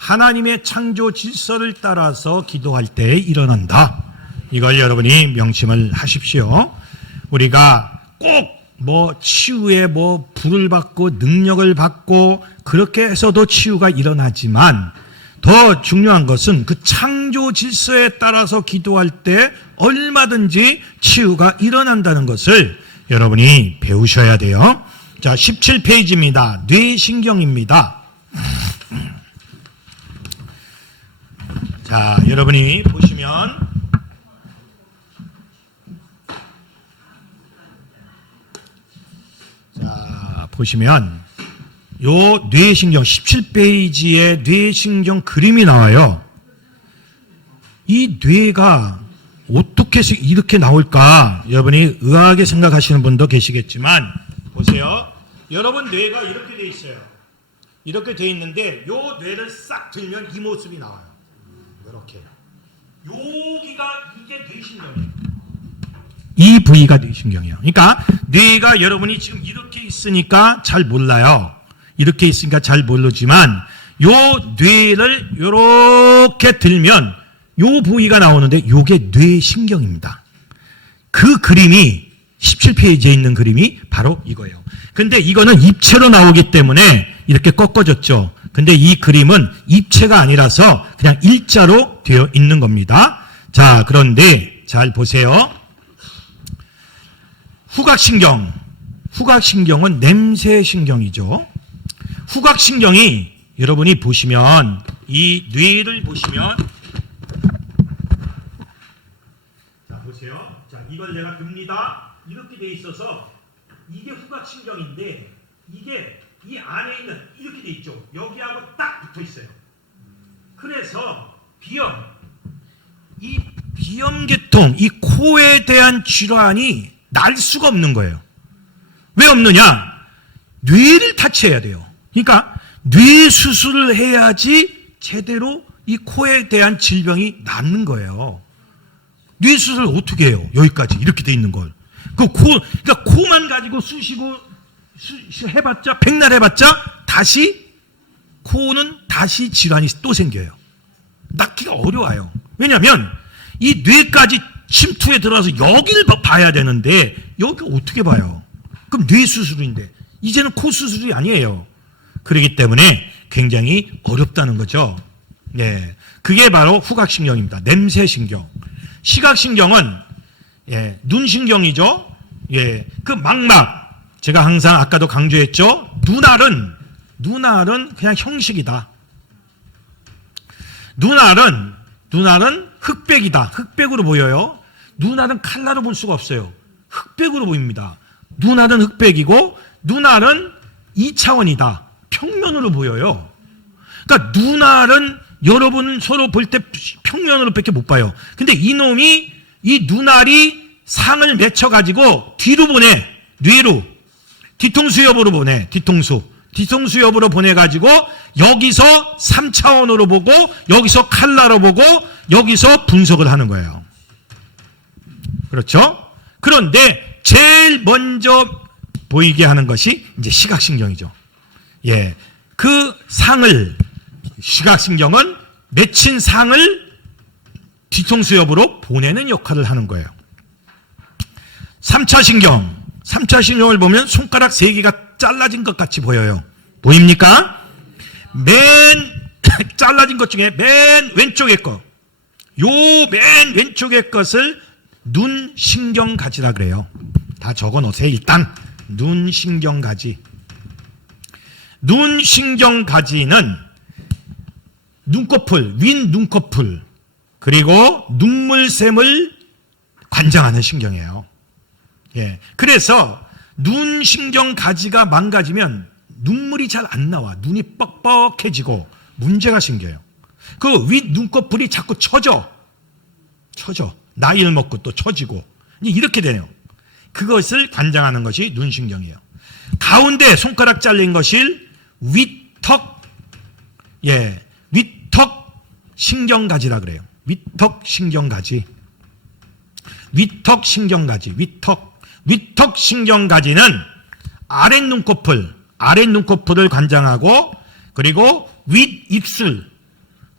하나님의 창조 질서를 따라서 기도할 때 일어난다. 이걸 여러분이 명심을 하십시오. 우리가 꼭 치유에 불을 받고 능력을 받고 그렇게 해서도 치유가 일어나지만 더 중요한 것은 그 창조 질서에 따라서 기도할 때 얼마든지 치유가 일어난다는 것을 여러분이 배우셔야 돼요. 자, 17페이지입니다. 뇌신경입니다. 자, 여러분이 보시면 요 뇌신경 17페이지에 뇌신경 그림이 나와요. 이 뇌가 어떻게 해서 이렇게 나올까? 여러분이 의아하게 생각하시는 분도 계시겠지만 보세요. 여러분 뇌가 이렇게 돼 있어요. 이렇게 돼 있는데 요 뇌를 싹 들면 이 모습이 나와요. 이렇게. 여기가 이게 뇌신경이에요. 이 부위가 뇌신경이에요. 그러니까 뇌가 여러분이 지금 이렇게 있으니까 잘 몰라요. 이렇게 있으니까 잘 모르지만 요 뇌를 이렇게 들면 요 부위가 나오는데 요게 뇌신경입니다. 그 그림이 17페이지에 있는 그림이 바로 이거예요. 근데 이거는 입체로 나오기 때문에 이렇게 꺾어졌죠. 근데 이 그림은 입체가 아니라서 그냥 일자로 되어 있는 겁니다. 자, 그런데 잘 보세요. 후각신경은 냄새신경이죠. 후각신경이 여러분이 보시면 이 뇌를 보시면 자 보세요. 자 이걸 내가 듭니다. 이렇게 돼 있어서 이게 후각신경인데 이게 이 안에 있는 이렇게 돼 있죠. 여기하고 딱 붙어 있어요. 그래서 이 비염계통, 이 코에 대한 질환이 날 수가 없는 거예요. 왜 없느냐? 뇌를 타치해야 돼요. 그러니까 뇌 수술을 해야지 제대로 이 코에 대한 질병이 낫는 거예요. 뇌 수술을 어떻게 해요? 여기까지 이렇게 돼 있는 걸. 그러니까 코만 가지고 쑤시고 해봤자 백날 해봤자 코는 다시 질환이 또 생겨요. 낫기가 어려워요. 왜냐하면 이 뇌까지 침투에 들어가서 여기를 봐야 되는데 여기 어떻게 봐요? 그럼 뇌 수술인데 이제는 코 수술이 아니에요. 그렇기 때문에 굉장히 어렵다는 거죠. 네, 그게 바로 후각신경입니다. 냄새신경. 시각신경은 눈신경이죠. 그 망막 제가 항상 아까도 강조했죠. 눈알은 그냥 형식이다. 눈알은 흑백이다. 흑백으로 보여요. 눈알은 칼라로 볼 수가 없어요. 흑백으로 보입니다. 눈알은 흑백이고 눈알은 2차원이다. 평면으로 보여요. 그러니까 눈알은 여러분 서로 볼 때 평면으로밖에 못 봐요. 근데 이놈이 이 눈알이 상을 맺혀가지고 뒤로 보내. 뇌로. 뒤통수 옆으로 보내. 뒤통수 옆으로 보내가지고 여기서 3차원으로 보고 여기서 칼라로 보고 여기서 분석을 하는 거예요. 그렇죠? 그런데 제일 먼저 보이게 하는 것이 이제 시각신경이죠. 그 상을 시각신경은 맺힌 상을 뒤통수 옆으로 보내는 역할을 하는 거예요. 3차 신경을 보면 손가락 3개가 잘라진 것 같이 보여요. 보입니까? 잘라진 것 중에 맨 왼쪽의 것. 맨 왼쪽의 것을 눈신경가지라 그래요. 다 적어 놓으세요. 일단 눈신경가지. 눈신경가지는 눈꺼풀, 윗눈꺼풀 그리고 눈물샘을 관장하는 신경이에요. 그래서 눈신경가지가 망가지면 눈물이 잘 안 나와. 눈이 뻑뻑해지고 문제가 생겨요. 그 윗눈꺼풀이 자꾸 처져. 나이를 먹고 또 처지고 이렇게 되네요. 그것을 관장하는 것이 눈신경이에요. 가운데 손가락 잘린 것이 윗턱 신경가지라 그래요. 윗턱 신경가지. 윗턱 신경가지는 아랫눈꺼풀을 관장하고 그리고 윗입술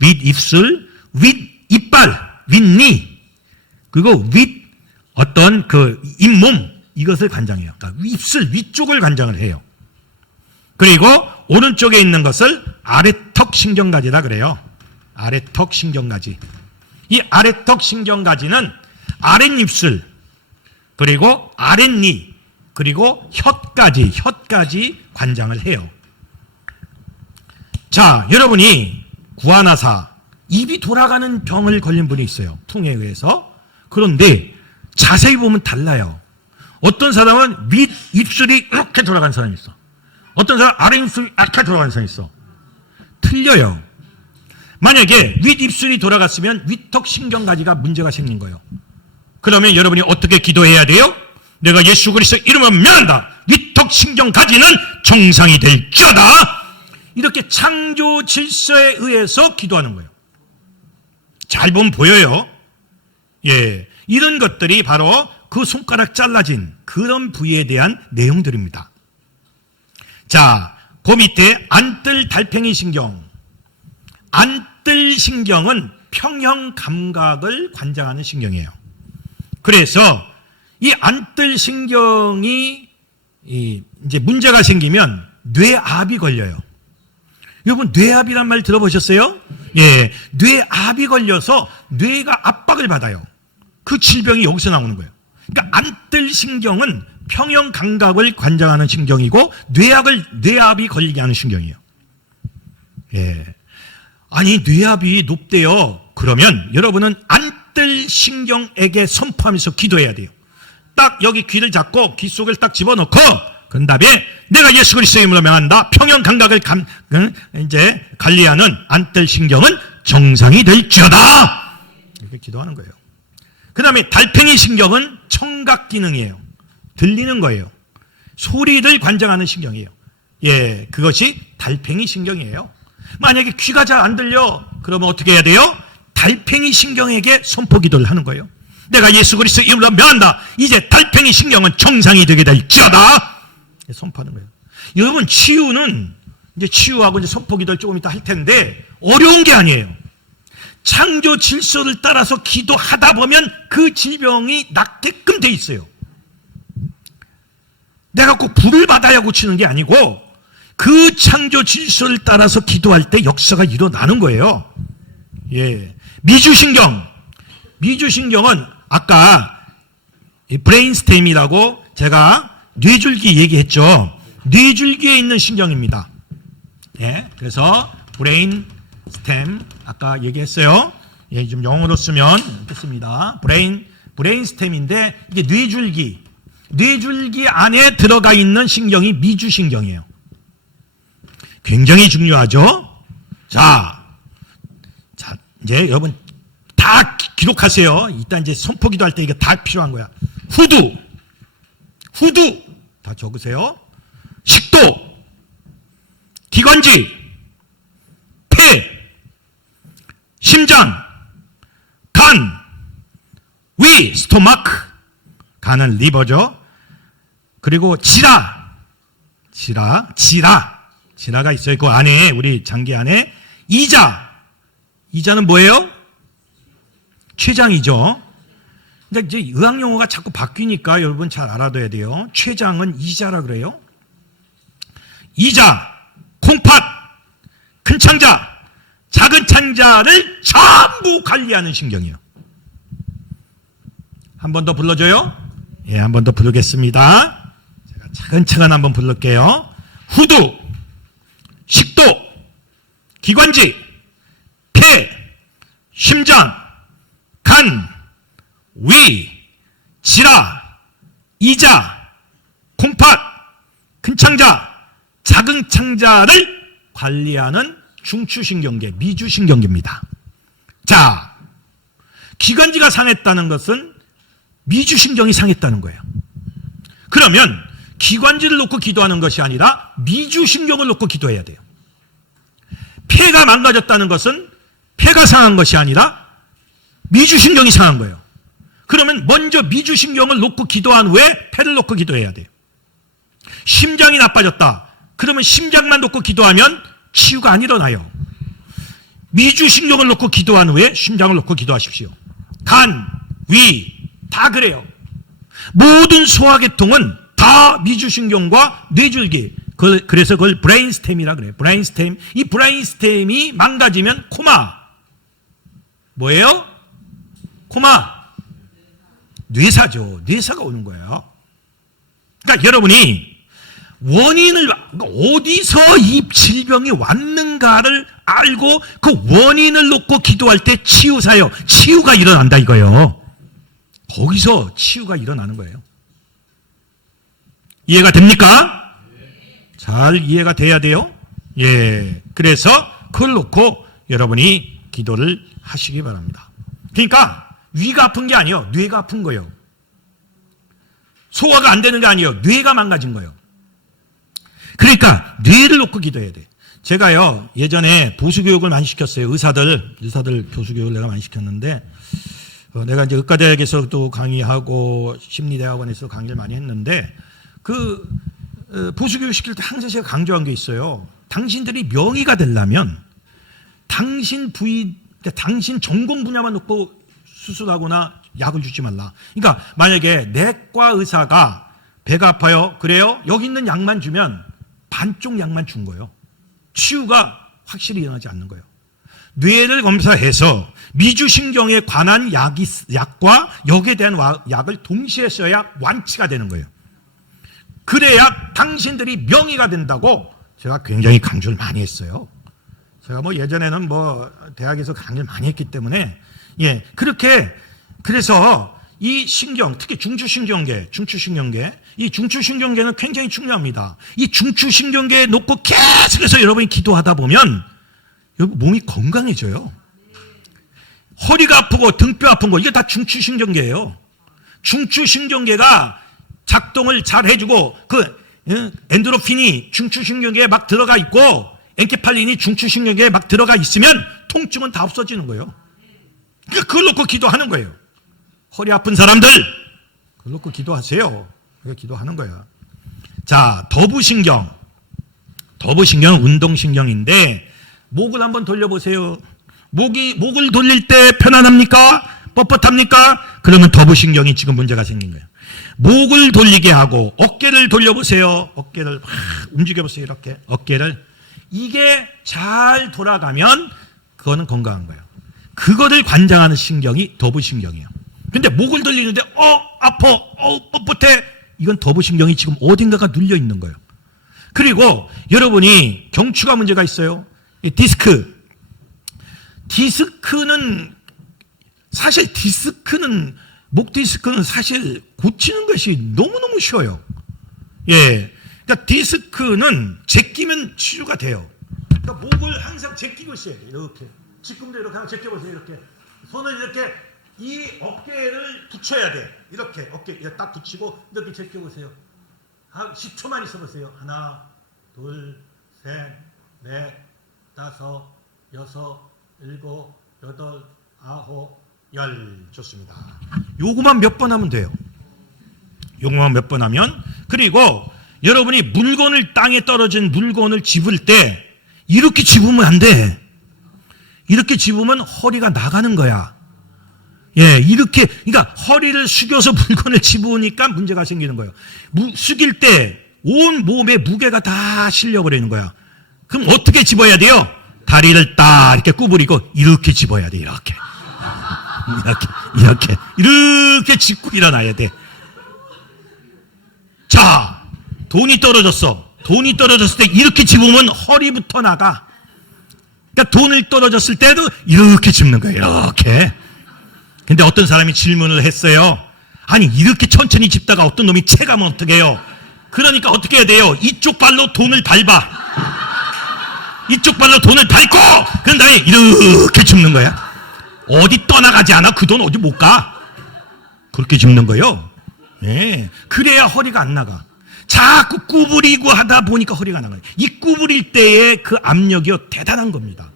윗 입술, 윗 이빨, 윗니, 그리고 윗 어떤 그 잇몸, 이것을 관장해요. 그러니까 입술 위쪽을 관장을 해요. 그리고 오른쪽에 있는 것을 아래턱 신경가지라 그래요. 아래턱 신경가지. 이 아래턱 신경가지는 아랫입술, 그리고 아랫니, 그리고 혀까지 관장을 해요. 자, 여러분이 구아나사, 입이 돌아가는 병을 걸린 분이 있어요. 풍에 의해서. 그런데 자세히 보면 달라요. 어떤 사람은 밑 입술이 이렇게 돌아가는 사람이 있어. 어떤 사람은 아랫입술이 이렇게 돌아가는 사람이 있어. 틀려요. 만약에 윗입술이 돌아갔으면 위턱 신경가지가 문제가 생긴 거예요. 그러면 여러분이 어떻게 기도해야 돼요? 내가 예수 그리스도 이름으로 명한다. 위턱 신경가지는 정상이 될지어다. 이렇게 창조 질서에 의해서 기도하는 거예요. 잘 보면 보여요. 예, 이런 것들이 바로 그 손가락 잘라진 그런 부위에 대한 내용들입니다. 자, 그 밑에 안뜰 달팽이 신경. 안뜰 신경은 평형 감각을 관장하는 신경이에요. 그래서 이 안뜰 신경이 이제 문제가 생기면 뇌압이 걸려요. 여러분, 뇌압이란 말 들어보셨어요? 예, 뇌압이 걸려서 뇌가 압박을 받아요. 그 질병이 여기서 나오는 거예요. 그러니까 안뜰 신경은 평형 감각을 관장하는 신경이고 뇌압이 걸리게 하는 신경이에요. 예. 아니, 뇌압이 높대요. 그러면 여러분은 안뜰 신경에게 선포하면서 기도해야 돼요. 딱 여기 귀를 잡고 귀 속을 딱 집어넣고 그 다음에 내가 예수 그리스도의 이름으로 명한다. 평형 감각을 이제 관리하는 안뜰 신경은 정상이 될지어다. 이렇게 기도하는 거예요. 그 다음에 달팽이 신경은 청각 기능이에요. 들리는 거예요. 소리를 관장하는 신경이에요. 예, 그것이 달팽이 신경이에요. 만약에 귀가 잘 안 들려, 그러면 어떻게 해야 돼요? 달팽이 신경에게 선포 기도를 하는 거예요. 내가 예수 그리스도 이름으로 명한다. 이제 달팽이 신경은 정상이 되게 될지어다. 선포하는 거예요. 여러분, 치유는 이제 치유하고 이제 선포 기도를 조금 이따 할 텐데 어려운 게 아니에요. 창조 질서를 따라서 기도하다 보면 그 질병이 낫게끔 돼 있어요. 내가 꼭 불을 받아야 고치는 게 아니고 그 창조 질서를 따라서 기도할 때 역사가 일어나는 거예요. 예. 미주신경은 아까 브레인스템이라고 제가 뇌줄기 얘기했죠. 뇌줄기에 있는 신경입니다. 예. 그래서 브레인스템 아까 얘기했어요. 예, 좀 영어로 쓰면 좋습니다. 브레인스템인데 이게 뇌줄기 안에 들어가 있는 신경이 미주신경이에요. 굉장히 중요하죠. 자, 이제 여러분 다 기록하세요. 일단 이제 선포기도 할 때 이게 다 필요한 거야. 후두 다 적으세요. 식도, 기관지, 폐, 심장, 간, 위, 스토마크. 간은 리버죠. 그리고 지라가 있어요. 그 안에, 우리 장기 안에. 이자는 뭐예요? 췌장이죠. 근데 이제 의학용어가 자꾸 바뀌니까 여러분 잘 알아둬야 돼요. 췌장은 이자라 그래요. 이자, 콩팥, 큰 창자, 작은 창자를 전부 관리하는 신경이에요. 한 번 더 불러줘요. 예, 한 번 더 부르겠습니다. 제가 차근차근 한번 부를게요. 후두, 식도, 기관지, 폐, 심장, 간, 위, 지라, 이자, 콩팥, 큰 창자, 작은 창자를 관리하는 중추신경계, 미주신경계입니다. 자, 기관지가 상했다는 것은 미주신경이 상했다는 거예요. 그러면 기관지를 놓고 기도하는 것이 아니라 미주신경을 놓고 기도해야 돼요. 폐가 망가졌다는 것은 폐가 상한 것이 아니라 미주신경이 상한 거예요. 그러면 먼저 미주신경을 놓고 기도한 후에 폐를 놓고 기도해야 돼요. 심장이 나빠졌다. 그러면 심장만 놓고 기도하면 치유가 안 일어나요. 미주신경을 놓고 기도한 후에 심장을 놓고 기도하십시오. 간, 위, 다 그래요. 모든 소화계통은 다 미주신경과 뇌줄기, 그래서 그걸 브레인스템이라 그래요. 브레인스템. 이 브레인스템이 망가지면 코마. 뭐예요? 코마. 뇌사죠. 뇌사가 오는 거예요. 그러니까 여러분이 원인을, 어디서 이 질병이 왔는가를 알고 그 원인을 놓고 기도할 때 치유사요. 치유가 일어난다 이거예요. 거기서 치유가 일어나는 거예요. 이해가 됩니까? 잘 이해가 돼야 돼요. 예. 그래서 그걸 놓고 여러분이 기도를 하시기 바랍니다. 그러니까 위가 아픈 게 아니에요. 뇌가 아픈 거예요. 소화가 안 되는 게 아니에요. 뇌가 망가진 거예요. 그러니까 뇌를 놓고 기도해야 돼. 제가요 예전에 보수교육을 많이 시켰어요. 의사들 보수교육을 내가 많이 시켰는데 내가 이제 의과대학에서도 강의하고 심리대학원에서 강의를 많이 했는데 그 보수교육 시킬 때 항상 제가 강조한 게 있어요. 당신들이 명의가 되려면 당신 전공 분야만 놓고 수술하거나 약을 주지 말라. 그러니까 만약에 내과 의사가 배가 아파요. 그래요? 여기 있는 약만 주면 반쪽 약만 준 거예요. 치유가 확실히 일어나지 않는 거예요. 뇌를 검사해서 미주신경에 관한 약과 역에 대한 약을 동시에 써야 완치가 되는 거예요. 그래야 당신들이 명의가 된다고 제가 굉장히 강조를 많이 했어요. 제가 뭐 예전에는 뭐 대학에서 강의를 많이 했기 때문에 예, 그렇게 그래서 이 신경, 특히 중추신경계, 이 중추신경계는 굉장히 중요합니다. 이 중추신경계에 놓고 계속해서 여러분이 기도하다 보면 여러분 몸이 건강해져요. 허리가 아프고 등뼈 아픈 거 이게 다 중추신경계예요. 중추신경계가 작동을 잘 해주고 그 엔도르핀이 중추신경계에 막 들어가 있고 엔케팔린이 중추신경계에 막 들어가 있으면 통증은 다 없어지는 거예요. 그걸 놓고 기도하는 거예요. 허리 아픈 사람들 그걸 놓고 기도하세요. 그게 기도하는 거야. 자, 더부신경은 운동신경인데 목을 한번 돌려보세요. 목을 돌릴 때 편안합니까? 뻣뻣합니까? 그러면 더부신경이 지금 문제가 생긴 거예요. 목을 돌리게 하고 어깨를 돌려보세요. 어깨를 움직여보세요. 이렇게 어깨를. 이게 잘 돌아가면 그거는 건강한 거예요. 그거를 관장하는 신경이 더부신경이에요. 근데 목을 돌리는데 아파, 뻣뻣해. 이건 더부신경이 지금 어딘가가 눌려 있는 거예요. 그리고 여러분이 경추가 문제가 있어요. 디스크는 사실 목 디스크는 사실 고치는 것이 너무너무 쉬워요. 예. 그러니까 디스크는 제끼면 치유가 돼요. 그러니까 목을 항상 제끼고 있어야 돼요. 이렇게. 지금도 이렇게 한번 제껴보세요. 이렇게. 손을 이렇게 이 어깨를 붙여야 돼. 이렇게 어깨 딱 붙이고 이렇게 제껴보세요. 10초만 있어보세요. 하나, 둘, 셋, 넷, 다섯, 여섯, 일곱, 여덟, 아홉, 열. 좋습니다. 요거만 몇 번 하면 돼요. 요거만 몇 번 하면. 그리고 여러분이 땅에 떨어진 물건을 집을 때 이렇게 집으면 안 돼. 이렇게 집으면 허리가 나가는 거야. 예, 이렇게, 그러니까 허리를 숙여서 물건을 집으니까 문제가 생기는 거예요. 숙일 때 온 몸에 무게가 다 실려버리는 거야. 그럼 어떻게 집어야 돼요? 다리를 딱 이렇게 구부리고 이렇게 집어야 돼. 이렇게 짚고 일어나야 돼. 자, 돈이 떨어졌어. 돈이 떨어졌을 때 이렇게 집으면 허리부터 나가. 그러니까 돈을 떨어졌을 때도 이렇게 집는 거예요. 이렇게. 근데 어떤 사람이 질문을 했어요. 아니 이렇게 천천히 집다가 어떤 놈이 체가면 어떻게 해요? 그러니까 어떻게 해야 돼요? 이쪽 발로 돈을 밟아. 이쪽 발로 돈을 밟고 그런 다음에 이렇게 짚는 거야. 어디 떠나가지 않아? 그 돈 어디 못 가. 그렇게 짚는 거예요. 네. 그래야 허리가 안 나가. 자꾸 구부리고 하다 보니까 허리가 나가요. 이 구부릴 때의 그 압력이요 대단한 겁니다.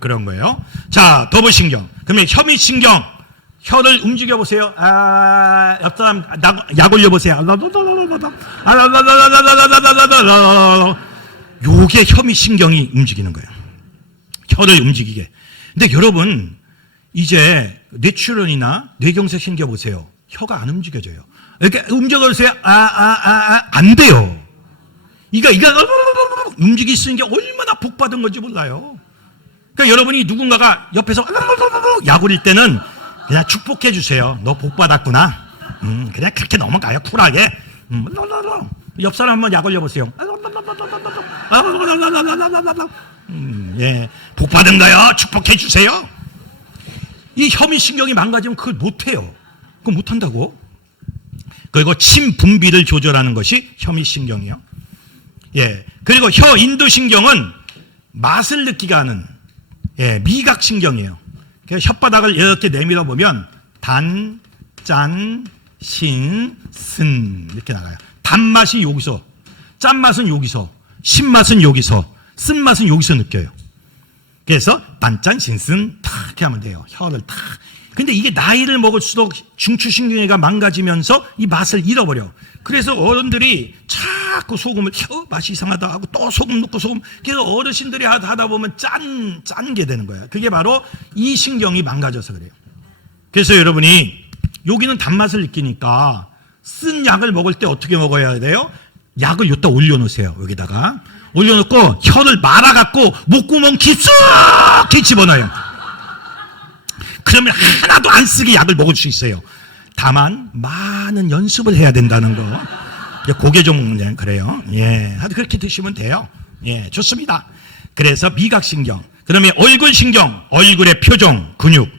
그런 거예요. 자, 더부신경. 그러면 혀밑신경. 혀를 움직여 보세요. 옆 사람 약 올려 보세요. 요게 혀밑신경이 움직이는 거예요. 혀를 움직이게. 근데 여러분, 이제 뇌출혈이나 뇌경색 생겨보세요. 혀가 안 움직여져요. 이렇게 움직여보세요. 안 돼요. 이가 움직일 수 있는 게 얼마나 복받은 건지 몰라요. 그러니까 여러분이 누군가가 옆에서 약 올릴 때는 그냥 축복해 주세요. 너 복받았구나. 그냥 그렇게 넘어가요. 쿨하게. 옆 사람 한번 약 올려보세요. 예, 복받은 거요. 축복해 주세요. 이 혐의신경이 망가지면 그걸 못해요. 그거 못한다고. 그리고 침 분비를 조절하는 것이 혐의신경이요. 예, 그리고 혀 인두신경은 맛을 느끼게 하는 미각신경이에요. 그래서 혓바닥을 이렇게 내밀어 보면 단, 짠, 신, 쓴 이렇게 나가요. 단맛이 여기서, 짠맛은 여기서, 신맛은 여기서, 쓴맛은 여기서 느껴요. 그래서 단짠, 신쓴 탁 이렇게 하면 돼요. 혀를 탁. 근데 이게 나이를 먹을수록 중추신경계가 망가지면서 이 맛을 잃어버려. 그래서 어른들이 자꾸 소금을 맛이 이상하다 하고 또 소금 넣고 소금. 그래서 어르신들이 하다 보면 짠 게 되는 거야. 그게 바로 이 신경이 망가져서 그래요. 그래서 여러분이 여기는 단맛을 느끼니까 쓴 약을 먹을 때 어떻게 먹어야 돼요? 약을 여기다 올려놓으세요. 여기다가 올려놓고 혀를 말아갖고 목구멍 깊숙이 집어넣어요. 그러면 하나도 안 쓰게 약을 먹을 수 있어요. 다만 많은 연습을 해야 된다는 거. 고개 좀 그래요. 예, 하여튼 그렇게 드시면 돼요. 예, 좋습니다. 그래서 미각신경, 그다음에 얼굴신경, 얼굴의 표정, 근육,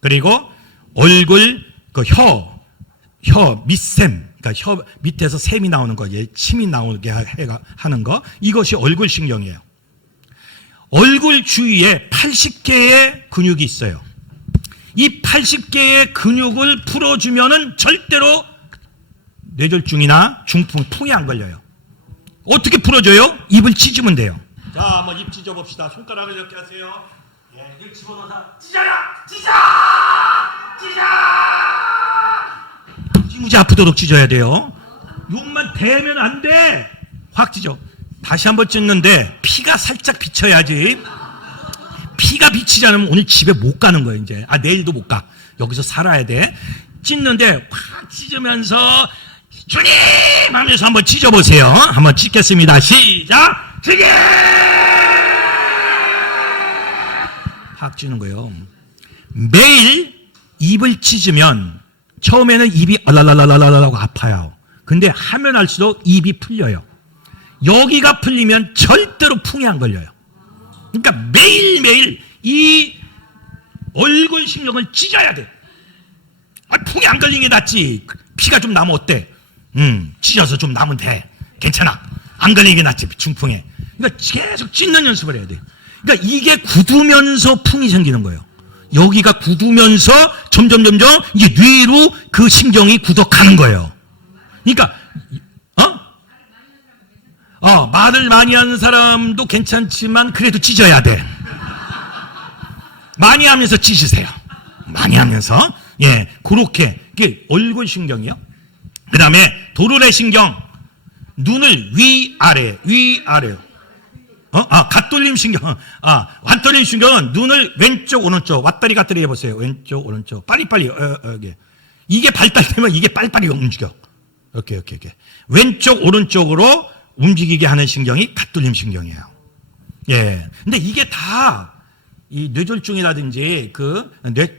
그리고 얼굴 그 혀 밑샘, 그러니까 혀 밑에서 샘이 나오는 거, 침이 나오게 하는 거, 이것이 얼굴신경이에요. 얼굴 주위에 80개의 근육이 있어요. 이 80개의 근육을 풀어주면은 절대로 뇌졸중이나 중풍, 풍이 안 걸려요. 어떻게 풀어줘요? 입을 찢으면 돼요. 자, 한번 입 찢어봅시다. 손가락을 이렇게 하세요. 예, 입 집어넣어서 찢어라! 찌무지 아프도록 찢어야 돼요. 욕만 대면 안 돼. 확 찢어. 다시 한번 찢는데 피가 살짝 비쳐야지. 피가 비치지 않으면 오늘 집에 못 가는 거예요. 이제 내일도 못 가. 여기서 살아야 돼. 찢는데 확 찢으면서 주님 하면서 한번 찢어보세요. 한번 찢겠습니다. 시작. 찢게. 확 찢는 거예요. 매일 입을 찢으면 처음에는 입이 알랄랄랄랄라고 아파요. 근데 하면 할수록 입이 풀려요. 여기가 풀리면 절대로 풍이 안 걸려요. 그러니까 매일매일 이 얼굴 신경을 찢어야 돼. 풍이 안 걸리는 게 낫지. 피가 좀 나면 어때? 찢어서 좀 나면 돼. 괜찮아. 안 걸리는 게 낫지, 중풍에. 그러니까 계속 찢는 연습을 해야 돼요. 그러니까 이게 굳으면서 풍이 생기는 거예요. 여기가 굳으면서 점점 이게 뇌로 그 신경이 굳어가는 거예요. 그러니까 말을 많이 하는 사람도 괜찮지만 그래도 찢어야 돼. 많이 하면서 찢으세요. 많이 하면서. 예, 그렇게. 이게 얼굴 신경이요. 그 다음에 도르래 신경. 눈을 위아래. 갓돌림 신경. 완돌림 신경은 눈을 왼쪽, 오른쪽, 왔다리 갔다리 해보세요. 왼쪽, 오른쪽. 빨리빨리. 이게 발달되면 이게 빨리빨리 움직여. 이렇게. 왼쪽, 오른쪽으로 움직이게 하는 신경이 갓돌림 신경이에요. 예. 근데 이게 다 이 뇌졸중이라든지 그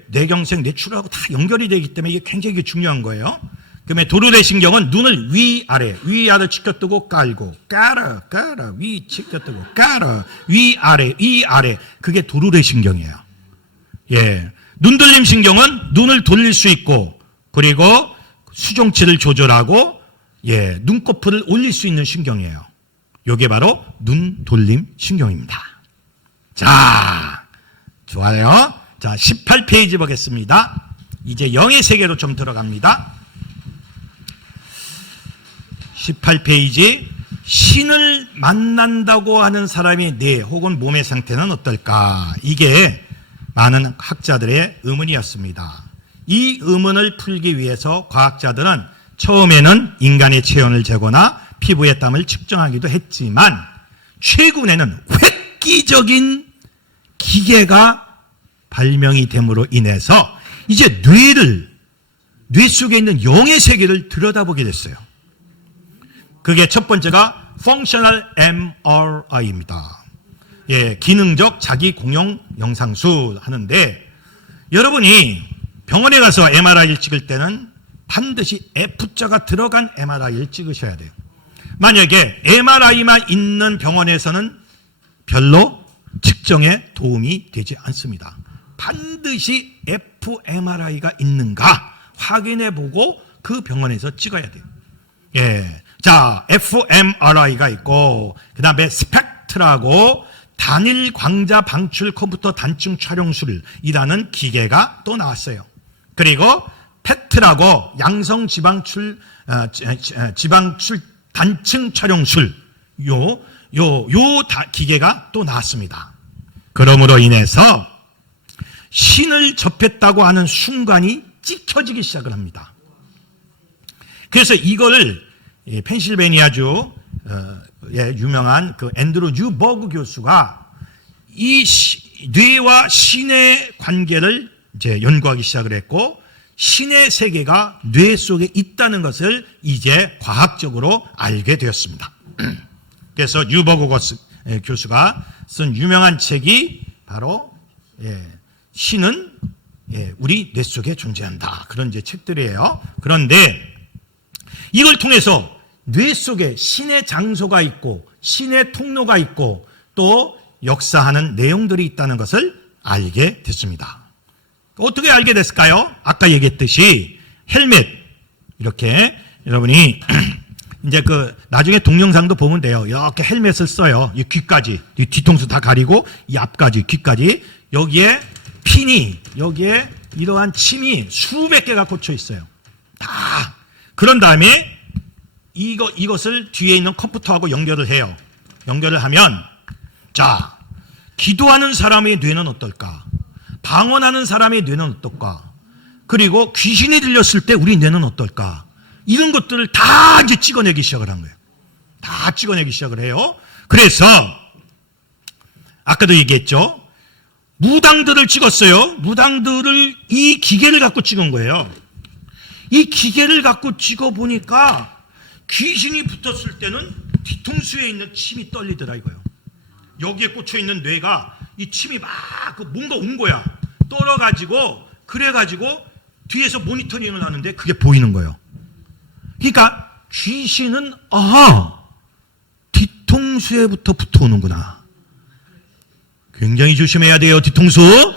뇌경색, 뇌출혈하고 다 연결이 되기 때문에 이게 굉장히 중요한 거예요. 그다음에 도르래 신경은 눈을 위아래 치켜뜨고 깔고 깔아 위 치켜뜨고 깔아 위아래 그게 도르래 신경이에요. 예. 눈돌림 신경은 눈을 돌릴 수 있고 그리고 수종치를 조절하고 예, 눈꺼풀을 올릴 수 있는 신경이에요. 이게 바로 눈돌림 신경입니다. 자, 좋아요. 자, 18페이지 보겠습니다. 이제 영의 세계로 좀 들어갑니다. 18페이지. 신을 만난다고 하는 사람의 뇌 혹은 몸의 상태는 어떨까? 이게 많은 학자들의 의문이었습니다. 이 의문을 풀기 위해서 과학자들은 처음에는 인간의 체온을 재거나 피부의 땀을 측정하기도 했지만 최근에는 획기적인 기계가 발명이 됨으로 인해서 이제 뇌 속에 있는 영의 세계를 들여다보게 됐어요. 그게 첫 번째가 Functional MRI입니다. 예, 기능적 자기 공용 영상수 하는데, 여러분이 병원에 가서 MRI를 찍을 때는 반드시 F자가 들어간 MRI를 찍으셔야 돼요. 만약에 MRI만 있는 병원에서는 별로 측정에 도움이 되지 않습니다. 반드시 fMRI가 있는가 확인해보고 그 병원에서 찍어야 돼요. 예, 자, fMRI가 있고, 그 다음에 스펙트라고 단일 광자 방출 컴퓨터 단층 촬영술이라는 기계가 또 나왔어요. 그리고 페트라고 양성 지방출 단층 촬영술, 요 기계가 또 나왔습니다. 그러므로 인해서 신을 접했다고 하는 순간이 찍혀지기 시작을 합니다. 그래서 이거를 펜실베니아주 유명한 그 앤드루 뉴버그 교수가 이 뇌와 신의 관계를 이제 연구하기 시작을 했고, 신의 세계가 뇌 속에 있다는 것을 이제 과학적으로 알게 되었습니다. 그래서 뉴버그 교수가 쓴 유명한 책이 바로 신은 우리 뇌 속에 존재한다, 그런 이제 책들이에요. 그런데 이걸 통해서 뇌 속에 신의 장소가 있고 신의 통로가 있고 또 역사하는 내용들이 있다는 것을 알게 됐습니다. 어떻게 알게 됐을까요? 아까 얘기했듯이 헬멧, 이렇게 여러분이 이제 그 나중에 동영상도 보면 돼요. 이렇게 헬멧을 써요. 이 귀까지, 이 뒤통수 다 가리고 이 앞까지, 귀까지, 여기에 핀이, 여기에 이러한 침이 수백 개가 꽂혀 있어요. 다. 그런 다음에 이것을 뒤에 있는 컴퓨터하고 연결을 해요. 연결을 하면, 자, 기도하는 사람의 뇌는 어떨까? 방언하는 사람의 뇌는 어떨까? 그리고 귀신이 들렸을 때 우리 뇌는 어떨까? 이런 것들을 다 이제 찍어내기 시작을 한 거예요. 다 찍어내기 시작을 해요. 그래서 아까도 얘기했죠. 무당들을 찍었어요. 무당들을 이 기계를 갖고 찍은 거예요. 이 기계를 갖고 찍어 보니까 귀신이 붙었을 때는 뒤통수에 있는 침이 떨리더라 이거예요. 여기에 꽂혀 있는 뇌가 이 침이 막 뭔가 온 거야. 떨어가지고, 그래가지고 뒤에서 모니터링을 하는데 그게 보이는 거예요. 그러니까 귀신은 뒤통수에부터 붙어오는구나. 굉장히 조심해야 돼요. 뒤통수.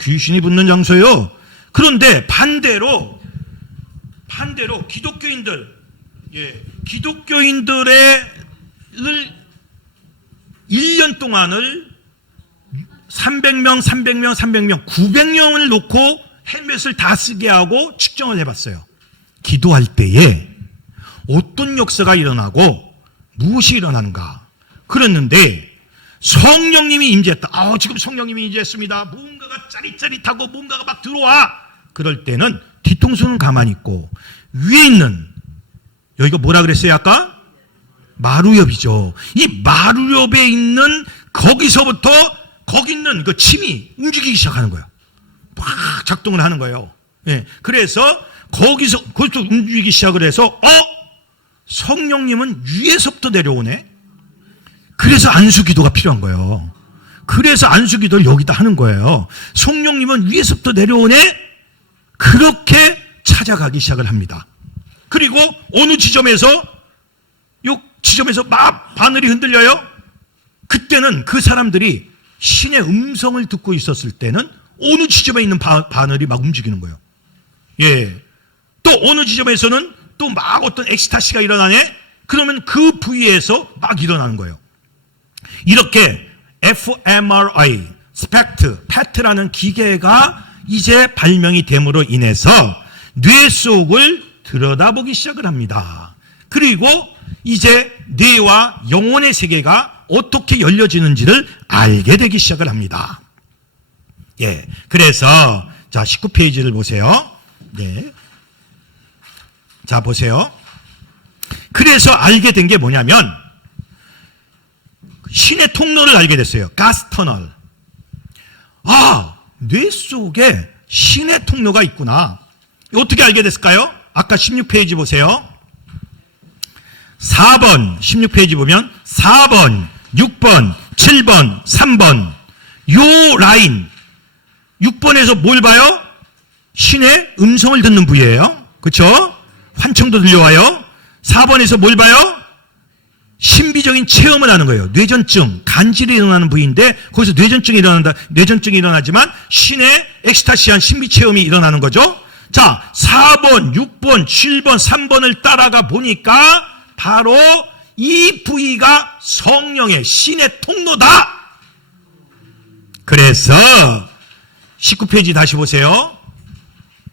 귀신이 붙는 장소예요. 그런데 반대로 기독교인들의 1년 동안을 300명, 900명을 놓고 헬멧을 다 쓰게 하고 측정을 해봤어요. 기도할 때에 어떤 역사가 일어나고 무엇이 일어나는가. 그랬는데 성령님이 임재했다. 지금 성령님이 임재했습니다. 뭔가가 짜릿짜릿하고 뭔가가 막 들어와. 그럴 때는 뒤통수는 가만히 있고 위에 있는, 여기가 뭐라 그랬어요 아까? 마루엽이죠. 이 마루엽에 있는 거기서부터 거기 있는 그 침이 움직이기 시작하는 거예요. 막 작동을 하는 거예요. 그래서 거기서 움직이기 시작을 해서 성령님은 위에서부터 내려오네. 그래서 안수기도가 필요한 거예요. 그래서 안수기도를 여기다 하는 거예요. 성령님은 위에서부터 내려오네. 그렇게 찾아가기 시작을 합니다. 그리고 어느 지점에서 막 바늘이 흔들려요. 그때는 그 사람들이 신의 음성을 듣고 있었을 때는 어느 지점에 있는 바늘이 막 움직이는 거예요. 또 어느 지점에서는 또 막 어떤 엑스타시가 일어나네. 그러면 그 부위에서 막 일어나는 거예요. 이렇게 fMRI, 페트라는 기계가 이제 발명이 됨으로 인해서 뇌 속을 들여다보기 시작을 합니다. 그리고 이제 뇌와 영혼의 세계가 어떻게 열려지는지를 알게 되기 시작을 합니다. 그래서 자 19페이지를 보세요. 자 보세요. 그래서 알게 된 게 뭐냐면 신의 통로를 알게 됐어요. 가스터널. 아, 뇌 속에 신의 통로가 있구나. 어떻게 알게 됐을까요? 아까 16페이지 보세요. 4번, 16페이지 보면 4번, 6번, 7번, 3번 요 라인 6번에서 뭘 봐요? 신의 음성을 듣는 부위예요. 그렇죠? 환청도 들려와요. 4번에서 뭘 봐요? 신비적인 체험을 하는 거예요. 뇌전증, 간질이 일어나는 부위인데 거기서 뇌전증이 일어난다. 뇌전증이 일어나지만 신의 엑스타시한 신비 체험이 일어나는 거죠. 자, 4번, 6번, 7번, 3번을 따라가 보니까 바로 이 부위가 성령의 신의 통로다. 그래서 19페이지 다시 보세요.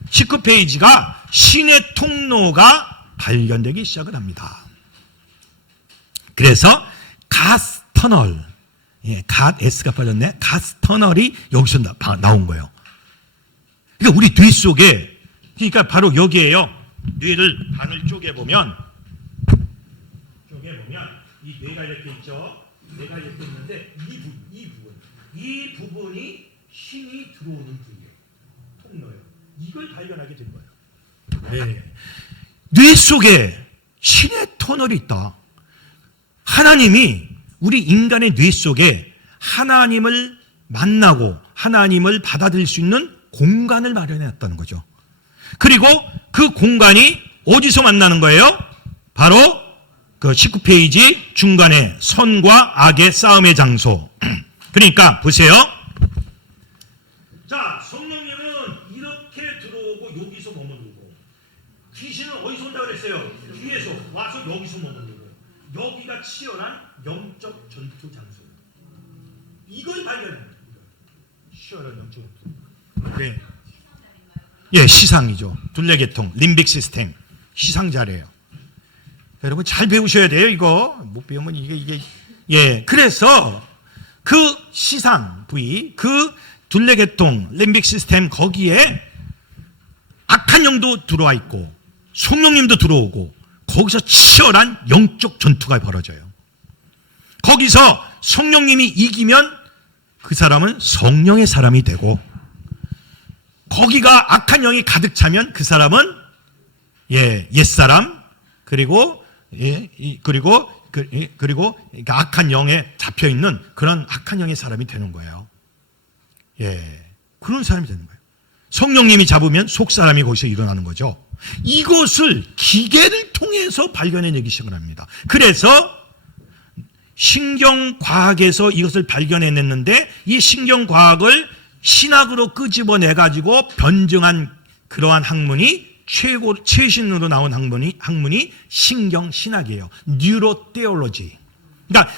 19페이지가 신의 통로가 발견되기 시작을 합니다. 그래서 가스터널, S가 빠졌네. 가스터널이 여기서 나온 거예요. 그러니까 우리 뇌 속에, 그러니까 바로 여기에요. 뇌를 반을 쪼개보면 이 뇌가 이렇게 있죠. 뇌가 이렇게 있는데 이 부분이 신이 들어오는 부위예요. 통로예요. 이걸 발견하게 된 거예요. 네. 뇌 속에 신의 터널이 있다. 하나님이 우리 인간의 뇌 속에 하나님을 만나고 하나님을 받아들일 수 있는 공간을 마련해 놨다는 거죠. 그리고 그 공간이 어디서 만나는 거예요? 바로 그 19페이지 중간에 선과 악의 싸움의 장소. 그러니까 보세요. 자, 성령님은 이렇게 들어오고 여기서 머무르고, 귀신은 어디서 온다고 그랬어요? 뒤에서 와서 여기서 머무르고, 여기가 치열한 영적 전투 장소예요. 이걸 발견해요. 치열한 영적 전투. 네. 예, 시상이죠. 둘레계통, 림빅 시스템, 시상자래요. 여러분 잘 배우셔야 돼요. 이거 못 배우면 이게 예. 그래서 그 시상 부위, 그 둘레계통, 림빅 시스템 거기에 악한 영도 들어와 있고 성령님도 들어오고 거기서 치열한 영적 전투가 벌어져요. 거기서 성령님이 이기면 그 사람은 성령의 사람이 되고, 거기가 악한 영이 가득 차면 그 사람은 옛사람, 그리고 악한 영에 잡혀 있는 그런 악한 영의 사람이 되는 거예요. 그런 사람이 되는 거예요. 성령님이 잡으면 속 사람이 거기서 일어나는 거죠. 이것을 기계를 통해서 발견해내기 시작을 합니다. 그래서 신경과학에서 이것을 발견해냈는데, 이 신경과학을 신학으로 끄집어내 가지고 변증한 그러한 학문이 최신으로 나온 학문이 신경신학이에요. 뉴로테올로지. 그러니까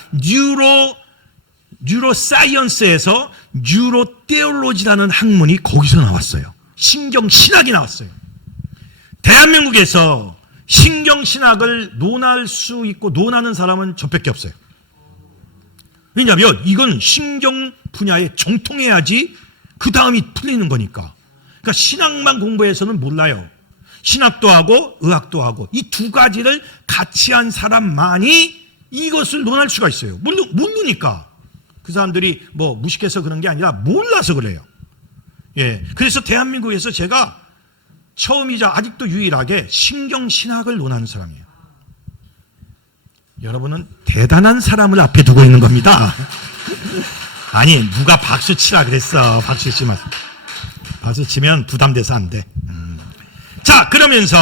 뉴로사이언스에서 뉴로테올로지라는 학문이 거기서 나왔어요. 신경신학이 나왔어요. 대한민국에서 신경신학을 논할 수 있고 논하는 사람은 저밖에 없어요. 왜냐하면 이건 신경 분야에 정통해야지 그 다음이 풀리는 거니까. 그러니까 신학만 공부해서는 몰라요. 신학도 하고 의학도 하고 이 두 가지를 같이 한 사람만이 이것을 논할 수가 있어요. 모르니까. 그 사람들이 뭐 무식해서 그런 게 아니라 몰라서 그래요. 그래서 대한민국에서 제가 처음이자 아직도 유일하게 신경신학을 논하는 사람이에요. 여러분은 대단한 사람을 앞에 두고 있는 겁니다. 아니, 누가 박수 치라 그랬어. 박수 치면. 박수 치면 부담돼서 안 돼. 자, 그러면서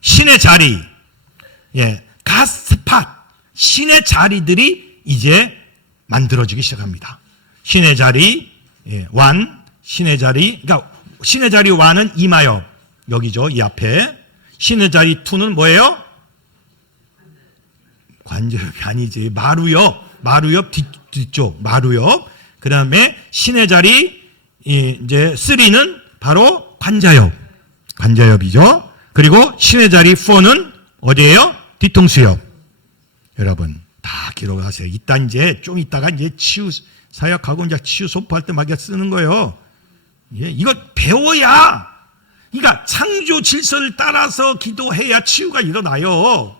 신의 자리, 가스팟, 신의 자리들이 이제 만들어지기 시작합니다. 신의 자리, 신의 자리, 그러니까 신의 자리 1은 이마엽, 여기죠, 이 앞에. 신의 자리 2는 뭐예요? 관절엽이 아니지, 마루엽 뒤쪽, 마루엽. 그 다음에 신의 자리, 이제 3는 바로 관자엽이죠. 그리고 신의 자리 4는 어디예요? 뒤통수엽. 여러분 다 기록하세요. 이따 이제 좀 이따가 이제 치유 사역하고 이제 치유 소포할 때 막 쓰는 거예요. 이거 배워야, 그러니까 창조 질서를 따라서 기도해야 치유가 일어나요.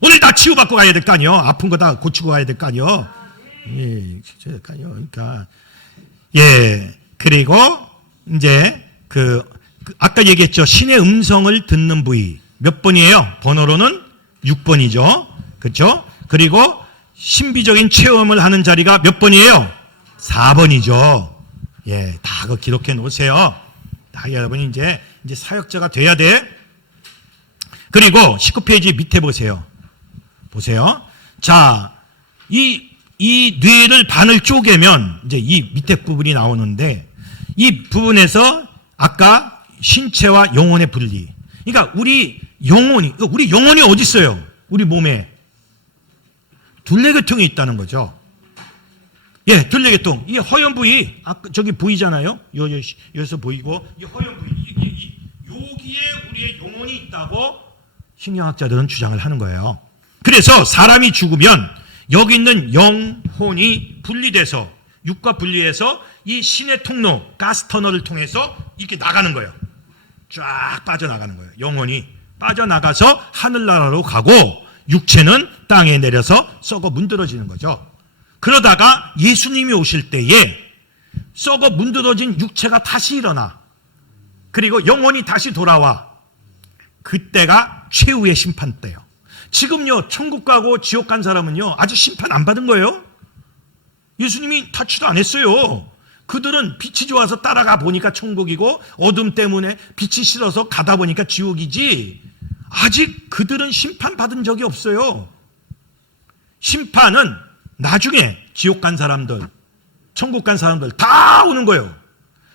오늘 다 치유받고 가야 될 거 아니에요. 아픈 거 다 고치고 가야 될 거 아니에요. 그러니까 예. 그리고 이제 아까 얘기했죠. 신의 음성을 듣는 부위 몇 번이에요? 번호로는 6번이죠. 그렇죠? 그리고 신비적인 체험을 하는 자리가 몇 번이에요? 4번이죠. 예, 다 그거 기록해 놓으세요. 다 여러분이 이제 사역자가 돼야 돼. 그리고 19페이지 밑에 보세요. 보세요. 자, 이 뇌를 반을 쪼개면 이제 이 밑에 부분이 나오는데 이 부분에서 아까 신체와 영혼의 분리. 그러니까 우리 영혼이 어디 있어요? 우리 몸에 둘레계통이 있다는 거죠. 예, 둘레계통. 이 허연 부위, 저기 보이잖아요. 여기서 보이고 이 허연 부위, 여기에 우리의 영혼이 있다고 신경학자들은 주장을 하는 거예요. 그래서 사람이 죽으면 여기 있는 영혼이 분리돼서 육과 분리해서 이 신의 통로, 가스터널을 통해서 이렇게 나가는 거예요. 쫙 빠져나가는 거예요. 영혼이 빠져나가서 하늘나라로 가고 육체는 땅에 내려서 썩어 문드러지는 거죠. 그러다가 예수님이 오실 때에 썩어 문드러진 육체가 다시 일어나. 그리고 영혼이 다시 돌아와. 그때가 최후의 심판 때예요. 지금요, 천국 가고 지옥 간 사람은요, 아직 심판 안 받은 거예요. 예수님이 터치도 안 했어요. 그들은 빛이 좋아서 따라가 보니까 천국이고 어둠 때문에 빛이 싫어서 가다 보니까 지옥이지, 아직 그들은 심판 받은 적이 없어요. 심판은 나중에 지옥 간 사람들, 천국 간 사람들 다 오는 거예요.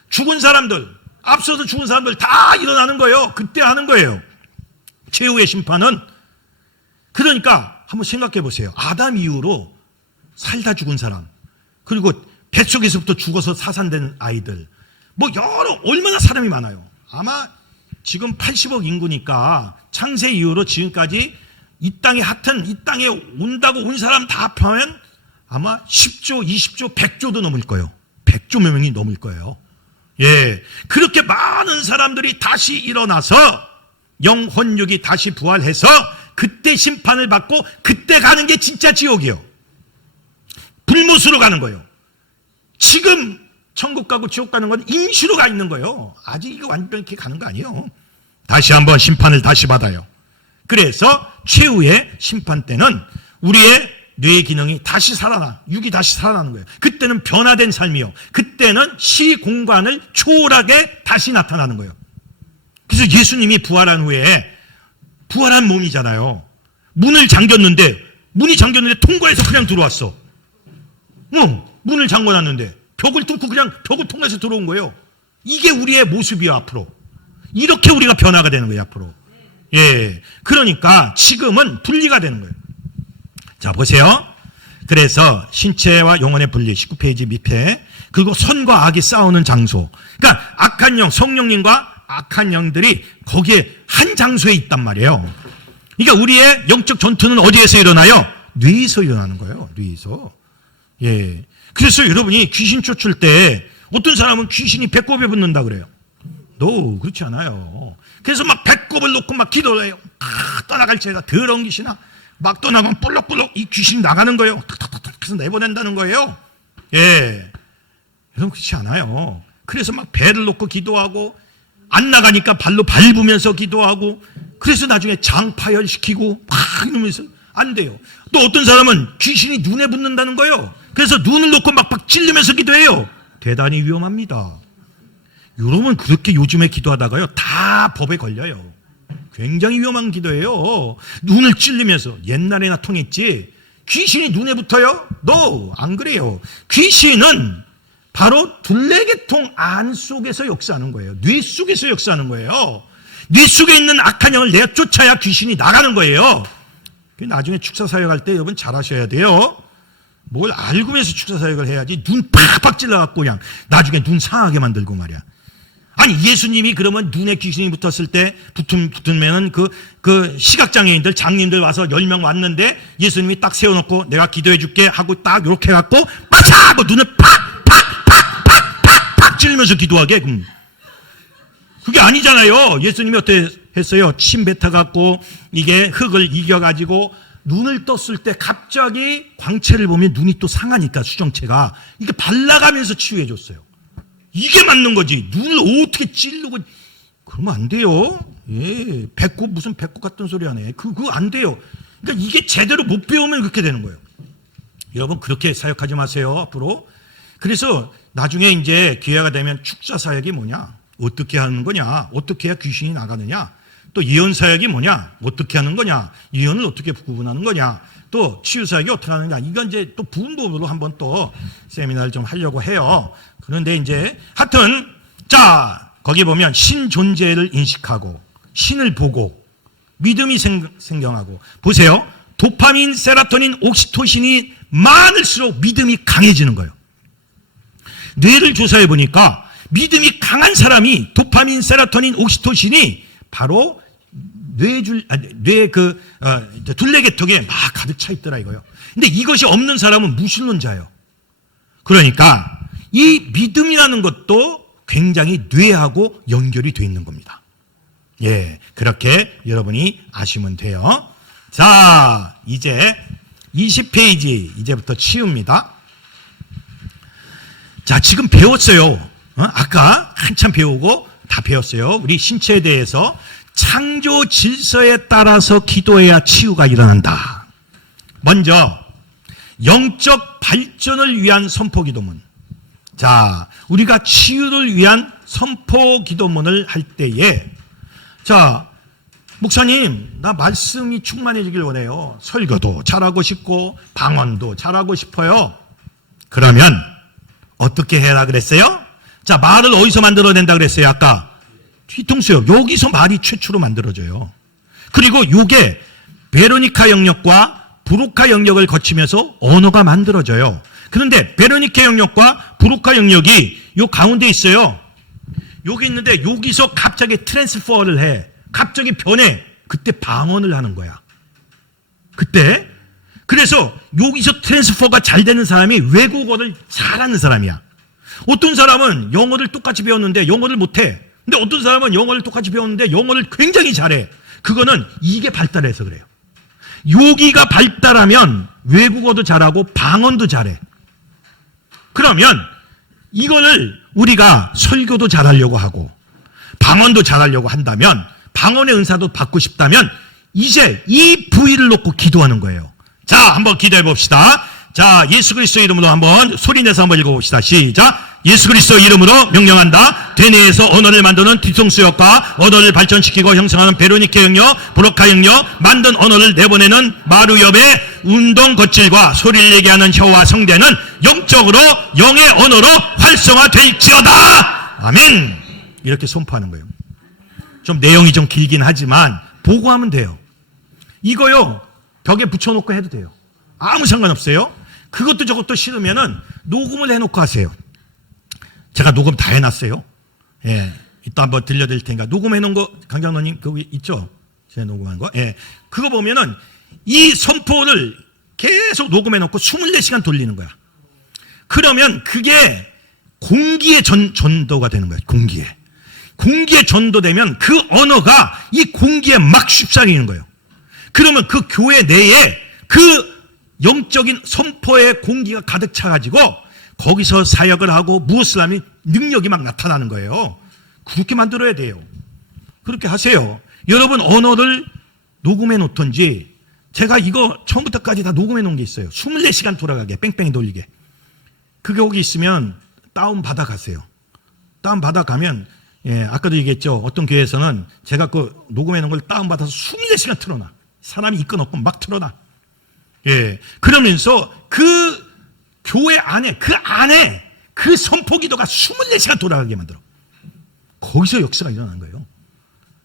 죽은 사람들, 앞서서 죽은 사람들 다 일어나는 거예요. 그때 하는 거예요. 최후의 심판은. 그러니까 한번 생각해 보세요. 아담 이후로 살다 죽은 사람, 그리고 뱃속에서부터 죽어서 사산된 아이들, 뭐 얼마나 사람이 많아요. 아마 지금 80억 인구니까 창세 이후로 지금까지 이 땅에 온다고 온 사람 다 합하면 아마 10조, 20조, 100조도 넘을 거예요. 100조 명이 넘을 거예요. 예. 그렇게 많은 사람들이 다시 일어나서 영혼육이 다시 부활해서 그때 심판을 받고 그때 가는 게 진짜 지옥이에요. 불못으로 가는 거예요. 지금 천국 가고 지옥 가는 건 임시로 가 있는 거예요. 아직 이거 완전히 이렇게 가는 거 아니에요. 다시 한번 심판을 다시 받아요. 그래서 최후의 심판 때는 우리의 뇌의 기능이 다시 살아나, 육이 다시 살아나는 거예요. 그때는 변화된 삶이요. 그때는 시공간을 초월하게 다시 나타나는 거예요. 그래서 예수님이 부활한 후에 부활한 몸이잖아요. 문이 잠겼는데 통과해서 그냥 들어왔어. 문을 잠궈놨는데 벽을 뚫고 그냥 벽을 통해서 들어온 거예요. 이게 우리의 모습이요, 앞으로. 이렇게 우리가 변화가 되는 거예요, 앞으로. 예. 그러니까 지금은 분리가 되는 거예요. 자, 보세요. 그래서 신체와 영혼의 분리, 19페이지 밑에. 그리고 선과 악이 싸우는 장소. 그러니까 악한 영, 성령님과 악한 영들이 거기에 한 장소에 있단 말이에요. 그러니까 우리의 영적 전투는 어디에서 일어나요? 뇌에서 일어나는 거예요. 뇌에서. 예. 그래서 여러분이 귀신 쫓을 때 어떤 사람은 귀신이 배꼽에 붙는다 그래요. 그렇지 않아요. 그래서 막 배꼽을 놓고 막 기도를 해요. 떠나갈 죄가 더러운 귀신아. 막 떠나가면 볼록볼록 이 귀신이 나가는 거예요. 탁탁탁탁 해서 내보낸다는 거예요. 예. 여러분 그렇지 않아요. 그래서 막 배를 놓고 기도하고 안 나가니까 발로 밟으면서 기도하고 그래서 나중에 장 파열시키고 막 이러면서 안 돼요. 또 어떤 사람은 귀신이 눈에 붙는다는 거예요. 그래서 눈을 놓고 막 찔르면서 기도해요. 대단히 위험합니다. 여러분 그렇게 요즘에 기도하다가요 다 법에 걸려요. 굉장히 위험한 기도예요. 눈을 찔리면서. 옛날에나 통했지 귀신이 눈에 붙어요? 안 그래요. 귀신은 바로 둘레계통 안 속에서 역사하는 거예요. 뇌 속에서 역사하는 거예요. 뇌 속에 있는 악한 영을 내가 쫓아야 귀신이 나가는 거예요. 나중에 축사사역할 때 여러분 잘하셔야 돼요. 뭘 알고면서 축사사역을 해야지 눈 팍팍 찔러갖고 그냥 나중에 눈 상하게 만들고 말이야. 아니 예수님이 그러면 눈에 귀신이 붙었을 때 붙으면은 그 시각장애인들 장님들 와서 10명 왔는데 예수님이 딱 세워놓고 내가 기도해 줄게 하고 딱 이렇게 해갖고 빠차 하고 눈을 팍팍팍팍팍팍 찔면서 기도하게. 그게 아니잖아요. 예수님이 어떻게 했어요? 침 뱉어갖고 이게 흙을 이겨가지고 눈을 떴을 때 갑자기 광채를 보면 눈이 또 상하니까 수정체가 이게 발라가면서 치유해 줬어요. 이게 맞는 거지. 눈을 어떻게 찌르고 그러면 안 돼요. 예, 배꼽 무슨 배꼽 같은 소리 하네. 그거 안 돼요. 그러니까 이게 제대로 못 배우면 그렇게 되는 거예요. 여러분 그렇게 사역하지 마세요 앞으로. 그래서 나중에 이제 기회가 되면 축사 사역이 뭐냐, 어떻게 하는 거냐, 어떻게 해야 귀신이 나가느냐, 또 예언 사역이 뭐냐, 어떻게 하는 거냐, 예언을 어떻게 구분하는 거냐, 또 치유 사역이 어떻게 하느냐, 이건 이제 또 부분부분으로 한번 또 세미나를 좀 하려고 해요. 그런데 이제 하여튼 자 거기 보면 신 존재를 인식하고 신을 보고 믿음이 생겨나고 보세요. 도파민, 세라토닌, 옥시토신이 많을수록 믿음이 강해지는 거예요. 뇌를 조사해 보니까 믿음이 강한 사람이 도파민, 세라토닌, 옥시토신이 바로 둘레계통에 막 가득 차 있더라 이거요. 근데 이것이 없는 사람은 무신론자예요. 그러니까 이 믿음이라는 것도 굉장히 뇌하고 연결이 돼 있는 겁니다. 예, 그렇게 여러분이 아시면 돼요. 자, 이제 20페이지 이제부터 치유입니다. 자, 지금 배웠어요. 아까 한참 배우고 다 배웠어요. 우리 신체에 대해서 창조 질서에 따라서 기도해야 치유가 일어난다. 먼저 영적 발전을 위한 선포 기도문. 자, 우리가 치유를 위한 선포 기도문을 할 때에 자, 목사님, 나 말씀이 충만해지길 원해요. 설교도 잘하고 싶고 방언도 잘하고 싶어요. 그러면 어떻게 해라 그랬어요? 자, 말을 어디서 만들어낸다 그랬어요? 아까 뒤통수요. 여기서 말이 최초로 만들어져요. 그리고 이게 베로니카 영역과 브로카 영역을 거치면서 언어가 만들어져요. 그런데 베로니카 영역과 브로카 영역이 요 가운데 있어요. 여기 있는데 여기서 갑자기 트랜스퍼를 해. 갑자기 변해. 그때 방언을 하는 거야. 그때. 그래서 여기서 트랜스퍼가 잘 되는 사람이 외국어를 잘하는 사람이야. 어떤 사람은 영어를 똑같이 배웠는데 영어를 못해. 근데 어떤 사람은 영어를 똑같이 배웠는데 영어를 굉장히 잘해. 그거는 이게 발달해서 그래요. 여기가 발달하면 외국어도 잘하고 방언도 잘해. 그러면 이거를 우리가 설교도 잘하려고 하고 방언도 잘하려고 한다면 방언의 은사도 받고 싶다면 이제 이 부위를 놓고 기도하는 거예요. 자, 한번 기도해 봅시다. 자, 예수 그리스도 이름으로 한번 소리내서 한번 읽어봅시다. 시작. 예수 그리스도 이름으로 명령한다. 되뇌에서 언어를 만드는 뒤통수역과 언어를 발전시키고 형성하는 베로니케 영역, 브로카 영역, 만든 언어를 내보내는 마루엽의 운동 거칠과 소리를 내게 하는 혀와 성대는 영적으로 영의 언어로 활성화될지어다. 아멘. 이렇게 선포하는 거예요. 좀 내용이 좀 길긴 하지만 보고하면 돼요. 이거요 벽에 붙여놓고 해도 돼요. 아무 상관없어요. 그것도 저것도 싫으면은 녹음을 해놓고 하세요. 제가 녹음 다 해놨어요. 예, 이따 한번 들려드릴 테니까 녹음해놓은 거 강장로님 그거 있죠? 제가 녹음한 거. 예, 그거 보면은 이 선포를 계속 녹음해놓고 24시간 돌리는 거야. 그러면 그게 공기의 전도가 되는 거예요. 공기에 전도되면 그 언어가 이 공기에 막 휩싸이는 거예요. 그러면 그 교회 내에 그 영적인 선포의 공기가 가득 차가지고 거기서 사역을 하고 무엇을 하면 능력이 막 나타나는 거예요. 그렇게 만들어야 돼요. 그렇게 하세요. 여러분 언어를 녹음해 놓던지 제가 이거 처음부터까지 다 녹음해 놓은 게 있어요. 24시간 돌아가게 뺑뺑이 돌리게. 그게 거기 있으면 다운 받아 가세요. 다운 받아 가면 예, 아까도 얘기했죠. 어떤 교회에서는 제가 그 녹음해 놓은 걸 다운 받아서 24시간 틀어놔. 사람이 이끌 없고 막 틀어놔. 예, 그러면서 그 교회 안에 그 선포 기도가 24시간 돌아가게 만들어. 거기서 역사가 일어나는 거예요.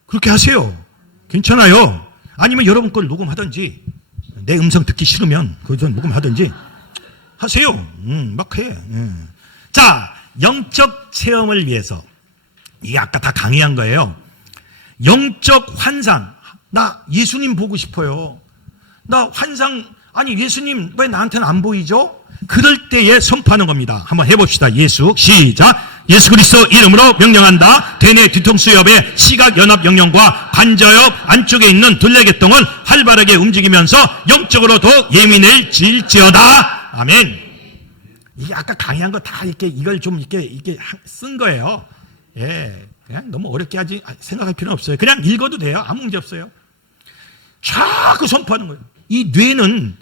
그렇게 하세요. 괜찮아요. 아니면 여러분 걸 녹음하든지 내 음성 듣기 싫으면 그거 녹음하든지 하세요. 막 해. 자, 영적 체험을 위해서 이게 아까 다 강의한 거예요. 영적 환상. 나 예수님 보고 싶어요. 나 환상 아니 예수님 왜 나한테는 안 보이죠? 그럴 때에 선포하는 겁니다. 한번 해봅시다. 예수 시작. 예수 그리스도 이름으로 명령한다. 대뇌 뒤통수엽의 시각연합 영역과 관자엽 안쪽에 있는 둘레계통은 활발하게 움직이면서 영적으로 더욱 예민해질지어다. 아멘. 이게 아까 강의한 거 다 이렇게 이걸 좀 이렇게 쓴 거예요. 예, 그냥 너무 어렵게 하지 생각할 필요는 없어요. 그냥 읽어도 돼요. 아무 문제 없어요. 자꾸 선포하는 거예요. 이 뇌는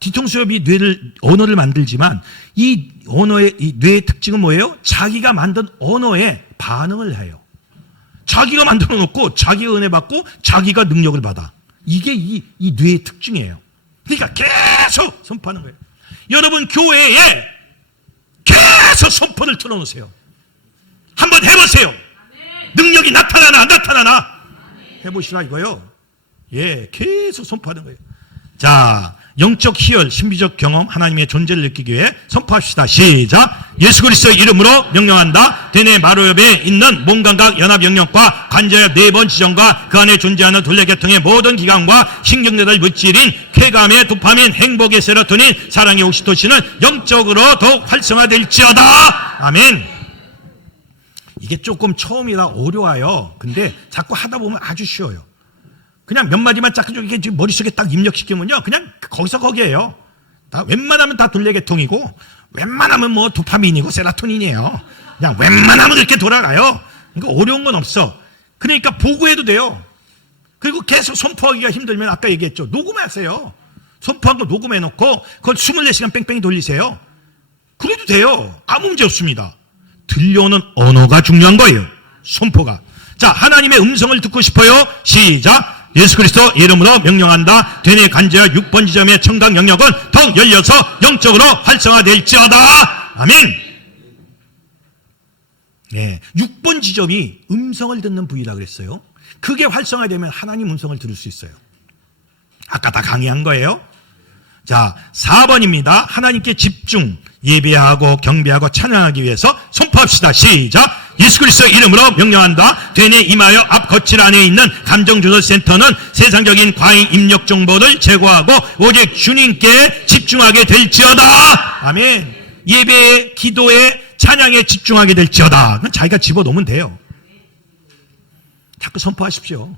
뒤통수엽이 언어를 만들지만 이 언어의 이 뇌의 특징은 뭐예요? 자기가 만든 언어에 반응을 해요. 자기가 만들어 놓고 자기가 은혜 받고 자기가 능력을 받아. 이게 이 뇌의 특징이에요. 그러니까 계속 선포하는 거예요. 여러분 교회에 계속 선포를 틀어놓으세요. 한번 해보세요. 능력이 나타나나 안 나타나나 해보시라 이거요. 예, 계속 선포하는 거예요. 자, 영적 희열, 신비적 경험, 하나님의 존재를 느끼기 위해 선포합시다. 시작. 예수 그리스도의 이름으로 명령한다. 대뇌 마루엽에 있는 몸감각 연합 영역과 관자엽 4번 지점과 그 안에 존재하는 둘레계통의 모든 기관과 신경제들 물질인 쾌감의 도파민, 행복의 세로토닌, 사랑의 옥시토신은 영적으로 더욱 활성화될지어다. 아멘. 이게 조금 처음이라 어려워요. 근데 자꾸 하다 보면 아주 쉬워요. 그냥 몇 마디만 짝 이렇게 머릿속에 딱 입력시키면요, 그냥 거기서 거기에요. 다 웬만하면 다 둘레계통이고, 웬만하면 뭐 도파민이고 세로토닌이에요. 그냥 웬만하면 이렇게 돌아가요. 그러니까 어려운 건 없어. 그러니까 보고해도 돼요. 그리고 계속 선포하기가 힘들면 아까 얘기했죠. 녹음하세요. 선포한 거 녹음해놓고 그걸 24시간 뺑뺑이 돌리세요. 그래도 돼요. 아무 문제 없습니다. 들려오는 언어가 중요한 거예요. 선포가. 자, 하나님의 음성을 듣고 싶어요. 시작. 예수 그리스도 이름으로 명령한다. 대뇌 관자엽 6번 지점의 청각 영역은 더욱 열려서 영적으로 활성화될지어다. 아멘. 네, 6번 지점이 음성을 듣는 부위라 그랬어요. 그게 활성화되면 하나님 음성을 들을 수 있어요. 아까 다 강의한 거예요. 자, 4번입니다. 하나님께 집중, 예배하고 경배하고 찬양하기 위해서 선포합시다. 시작. 예수 그리스도 이름으로 명령한다. 대뇌 이마여 앞 거칠 안에 있는 감정조절센터는 세상적인 과잉 입력 정보를 제거하고 오직 주님께 집중하게 될지어다. 아멘. 예배에, 기도에, 찬양에 집중하게 될지어다. 그건 자기가 집어넣으면 돼요. 자꾸 선포하십시오.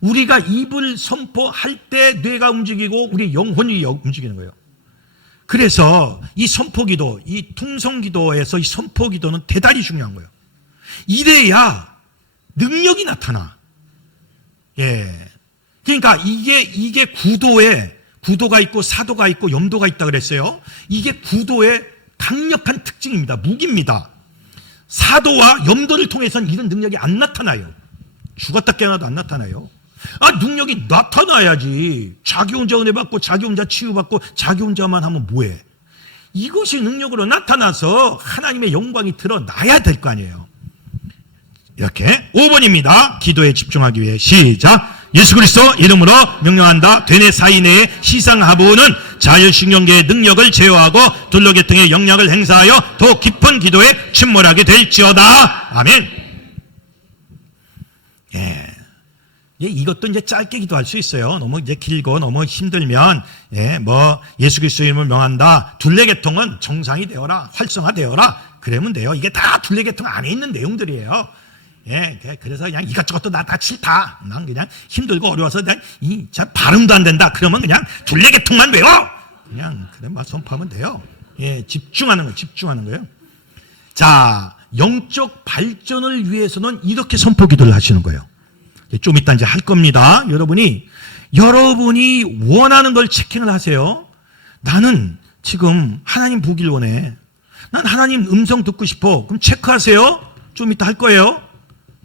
우리가 입을 선포할 때 뇌가 움직이고 우리 영혼이 움직이는 거예요. 그래서 이 선포기도, 이 통성기도에서 이 선포기도는 대단히 중요한 거예요. 이래야 능력이 나타나. 예. 그러니까 이게 구도가 있고 사도가 있고 염도가 있다 그랬어요. 이게 구도의 강력한 특징입니다. 무기입니다. 사도와 염도를 통해서는 이런 능력이 안 나타나요. 죽었다 깨어나도 안 나타나요. 아, 능력이 나타나야지. 자기 혼자 은혜 받고 자기 혼자 치유받고 자기 혼자만 하면 뭐해. 이것이 능력으로 나타나서 하나님의 영광이 드러나야 될 거 아니에요. 이렇게 5번입니다. 기도에 집중하기 위해 시작. 예수 그리스도 이름으로 명령한다. 대뇌 사이 내의 시상하부는 자율신경계의 능력을 제어하고 둘러계통의 영향을 행사하여 더 깊은 기도에 침몰하게 될지어다. 아멘. 예. 이것도 이제 짧게 기도할 수 있어요. 너무 이제 길고 너무 힘들면, 예수 그리스도 이름을 명한다. 둘레계통은 정상이 되어라. 활성화되어라. 그러면 돼요. 이게 다 둘레계통 안에 있는 내용들이에요. 예, 그래서 그냥 이것저것도 나 다 싫다. 난 그냥 힘들고 어려워서 그냥 발음도 안 된다. 그러면 그냥 둘레계통만 외워. 그냥 그래 막 선포하면 돼요. 예, 집중하는 거예요. 자, 영적 발전을 위해서는 이렇게 선포 기도를 하시는 거예요. 좀 이따 이제 할 겁니다. 여러분이 원하는 걸 체킹을 하세요. 나는 지금 하나님 보길 원해. 난 하나님 음성 듣고 싶어. 그럼 체크하세요. 좀 이따 할 거예요.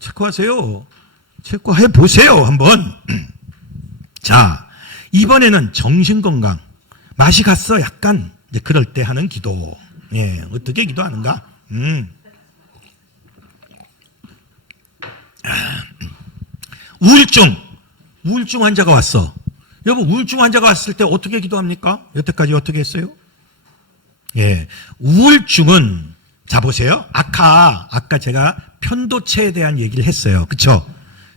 체크하세요. 체크해 보세요. 한번. 자, 이번에는 정신건강. 맛이 갔어. 약간 이제 그럴 때 하는 기도. 예, 어떻게 기도하는가? 우울증 환자가 왔어. 여러분, 우울증 환자가 왔을 때 어떻게 기도합니까? 여태까지 어떻게 했어요? 예, 우울증은 자 보세요. 아까 제가 편도체에 대한 얘기를 했어요. 그렇죠?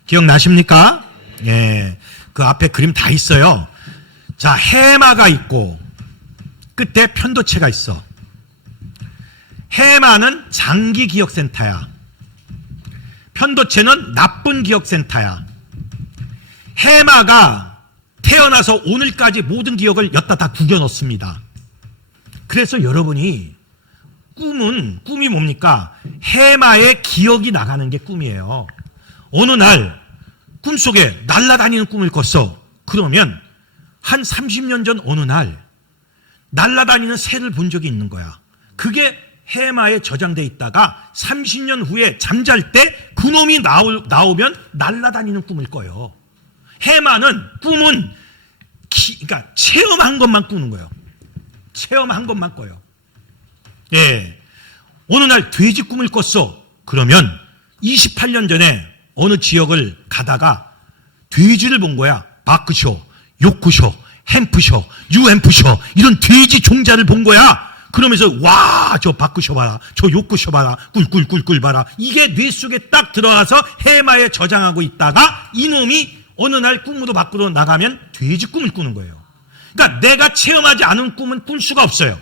기억나십니까? 예, 그 앞에 그림 다 있어요. 자, 해마가 있고 끝에 편도체가 있어. 해마는 장기 기억센터야. 편도체는 나쁜 기억센터야. 해마가 태어나서 오늘까지 모든 기억을 엿다 다 구겨 넣습니다. 그래서 여러분이 꿈이 뭡니까? 해마의 기억이 나가는 게 꿈이에요. 어느 날 꿈속에 날아다니는 꿈을 꿨어. 그러면 한 30년 전 어느 날 날아다니는 새를 본 적이 있는 거야. 그게 해마에 저장돼 있다가 30년 후에 잠잘 때 그놈이 나오면 날아다니는 꿈을 꿔요. 해마는 꿈은 그러니까 체험한 것만 꾸는 거예요. 체험한 것만 꿔요. 예. 어느 날 돼지 꿈을 꿨어. 그러면 28년 전에 어느 지역을 가다가 돼지를 본 거야. 바크셔, 요크셔, 햄프셔, 뉴햄프셔 이런 돼지 종자를 본 거야. 그러면서 와, 저 바크셔 봐라, 저 요크셔 봐라, 꿀꿀꿀꿀 봐라. 이게 뇌 속에 딱 들어가서 해마에 저장하고 있다가 이놈이 어느 날 꿈으로 밖으로 나가면 돼지 꿈을 꾸는 거예요. 그러니까 내가 체험하지 않은 꿈은 꿀 수가 없어요.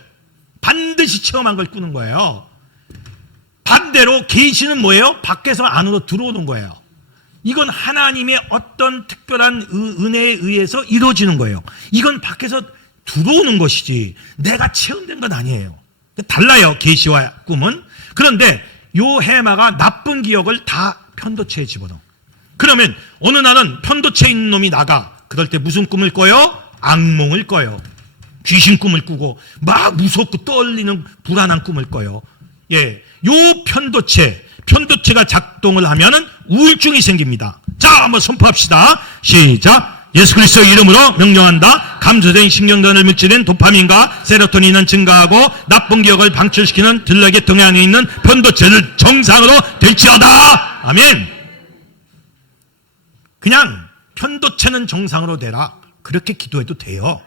반드시 체험한 걸 꾸는 거예요. 반대로 계시는 뭐예요? 밖에서 안으로 들어오는 거예요. 이건 하나님의 어떤 특별한 은혜에 의해서 이루어지는 거예요. 이건 밖에서 들어오는 것이지 내가 체험된 건 아니에요. 달라요, 계시와 꿈은. 그런데 요 해마가 나쁜 기억을 다 편도체에 집어넣어. 그러면 어느 날은 편도체에 있는 놈이 나가. 그럴 때 무슨 꿈을 꿔요? 악몽을 꿔요. 귀신 꿈을 꾸고 막 무섭고 떨리는 불안한 꿈을 꿔요. 예, 요 편도체가 작동을 하면은 우울증이 생깁니다. 자, 한번 선포합시다. 시작. 예수 그리스도의 이름으로 명령한다. 감소된 신경전을 물질인 도파민과 세로토닌은 증가하고 나쁜 기억을 방출시키는 들락계통 안에 있는 편도체를 정상으로 될지어다. 아멘. 그냥 편도체는 정상으로 되라. 그렇게 기도해도 돼요.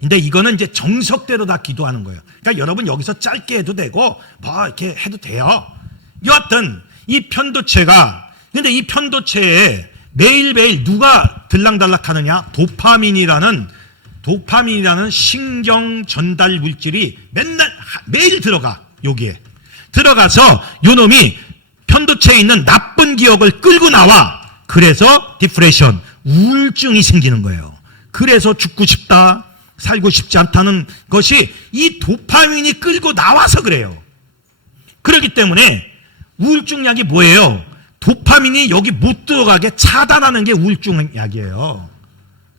근데 이거는 이제 정석대로 다 기도하는 거예요. 그러니까 여러분 여기서 짧게 해도 되고 뭐 이렇게 해도 돼요. 여하튼 이 편도체가, 근데 이 편도체에 매일매일 누가 들락달락 하느냐? 도파민이라는 신경 전달 물질이 매일 들어가. 여기에 들어가서 요놈이 편도체에 있는 나쁜 기억을 끌고 나와. 그래서 디프레션, 우울증이 생기는 거예요. 그래서 죽고 싶다, 살고 싶지 않다는 것이 이 도파민이 끌고 나와서 그래요. 그렇기 때문에 우울증 약이 뭐예요? 도파민이 여기 못 들어가게 차단하는 게 우울증 약이에요.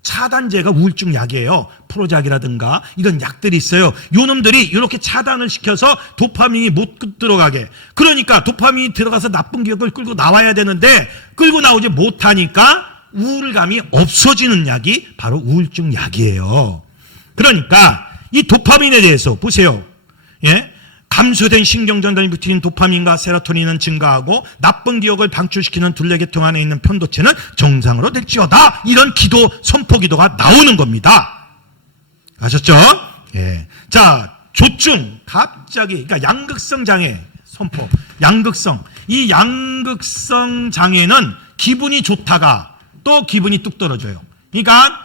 차단제가 우울증 약이에요. 프로작이라든가 이런 약들이 있어요. 요놈들이 이렇게 차단을 시켜서 도파민이 못 들어가게. 그러니까 도파민이 들어가서 나쁜 기억을 끌고 나와야 되는데 끌고 나오지 못하니까 우울감이 없어지는 약이 바로 우울증 약이에요. 그러니까 이 도파민에 대해서 보세요. 예? 감소된 신경전달이 붙인 도파민과 세로토닌은 증가하고 나쁜 기억을 방출시키는 둘레계통 안에 있는 편도체는 정상으로 될지어다. 이런 기도, 선포 기도가 나오는 겁니다. 아셨죠? 예. 자, 조증, 갑자기, 그러니까 양극성 장애 선포. 양극성. 이 양극성 장애는 기분이 좋다가 또 기분이 뚝 떨어져요. 그러니까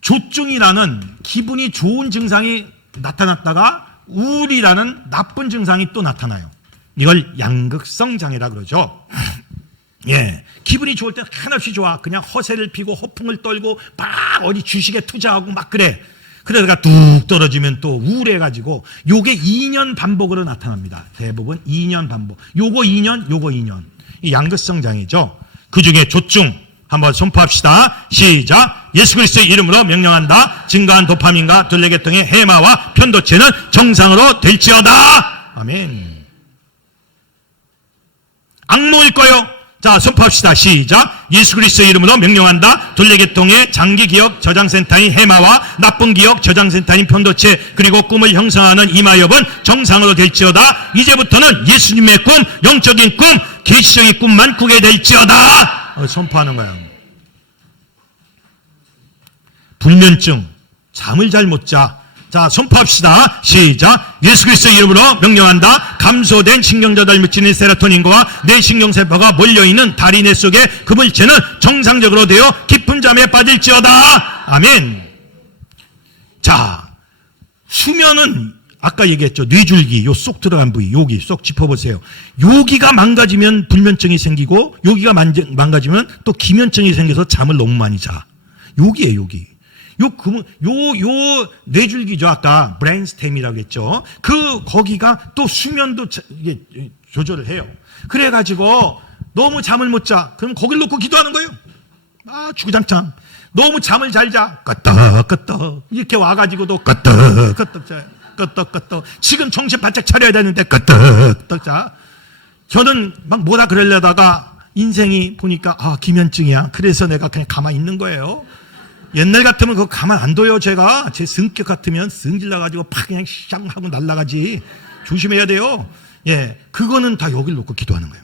조증이라는 기분이 좋은 증상이 나타났다가 우울이라는 나쁜 증상이 또 나타나요. 이걸 양극성 장애라 그러죠. 예, 기분이 좋을 때 한없이 좋아. 그냥 허세를 피고 허풍을 떨고 막 어디 주식에 투자하고 막 그래. 그러다가 뚝 떨어지면 또 우울해가지고 요게 2년 반복으로 나타납니다. 대부분 2년 반복. 요거 2년, 요거 2년. 이 양극성 장애죠. 그 중에 조증 한번 선포합시다. 시작. 예수 그리스도의 이름으로 명령한다. 증가한 도파민과 둘레계통의 해마와 편도체는 정상으로 될지어다. 아멘. 악몽일 거요. 자, 선포합시다. 시작. 예수 그리스도의 이름으로 명령한다. 둘레계통의 장기기억 저장센터인 해마와 나쁜 기억 저장센터인 편도체 그리고 꿈을 형성하는 이마엽은 정상으로 될지어다. 이제부터는 예수님의 꿈, 영적인 꿈, 계시적인 꿈만 꾸게 될지어다. 선포하는 거야. 불면증, 잠을 잘 못 자. 자, 선포합시다. 시작. 예수 그리스도의 이름으로 명령한다. 감소된 신경전달 물질인 세로토닌과 뇌신경세포가 몰려있는 다리 뇌 속의 그 물체는 정상적으로 되어 깊은 잠에 빠질지어다. 아멘. 자, 수면은 아까 얘기했죠. 뇌줄기, 요 쏙 들어간 부위, 여기 쏙 짚어보세요. 여기가 망가지면 불면증이 생기고, 여기가 망가지면 또 기면증이 생겨서 잠을 너무 많이 자. 여기에요, 여기. 요 뇌줄기죠. 아까 브레인스템이라고 했죠. 거기가 또 수면도 이게 조절을 해요. 그래가지고 너무 잠을 못 자. 그럼 거길 놓고 기도하는 거예요. 주구장창. 너무 잠을 잘 자. 끄떡끄떡. 이렇게 와가지고도 끄떡끄떡 자요. 끄떡끄떡. 지금 정신 바짝 차려야 되는데 끄떡끄떡 자. 저는 막 뭐라 그러려다가 인생이 보니까 기면증이야. 그래서 내가 그냥 가만히 있는 거예요. 옛날 같으면 그거 가만 안 둬요. 제가 제 성격 같으면 성질 나가지고 팍 그냥 샹 하고 날아가지. 조심해야 돼요. 예, 그거는 다 여길 놓고 기도하는 거예요.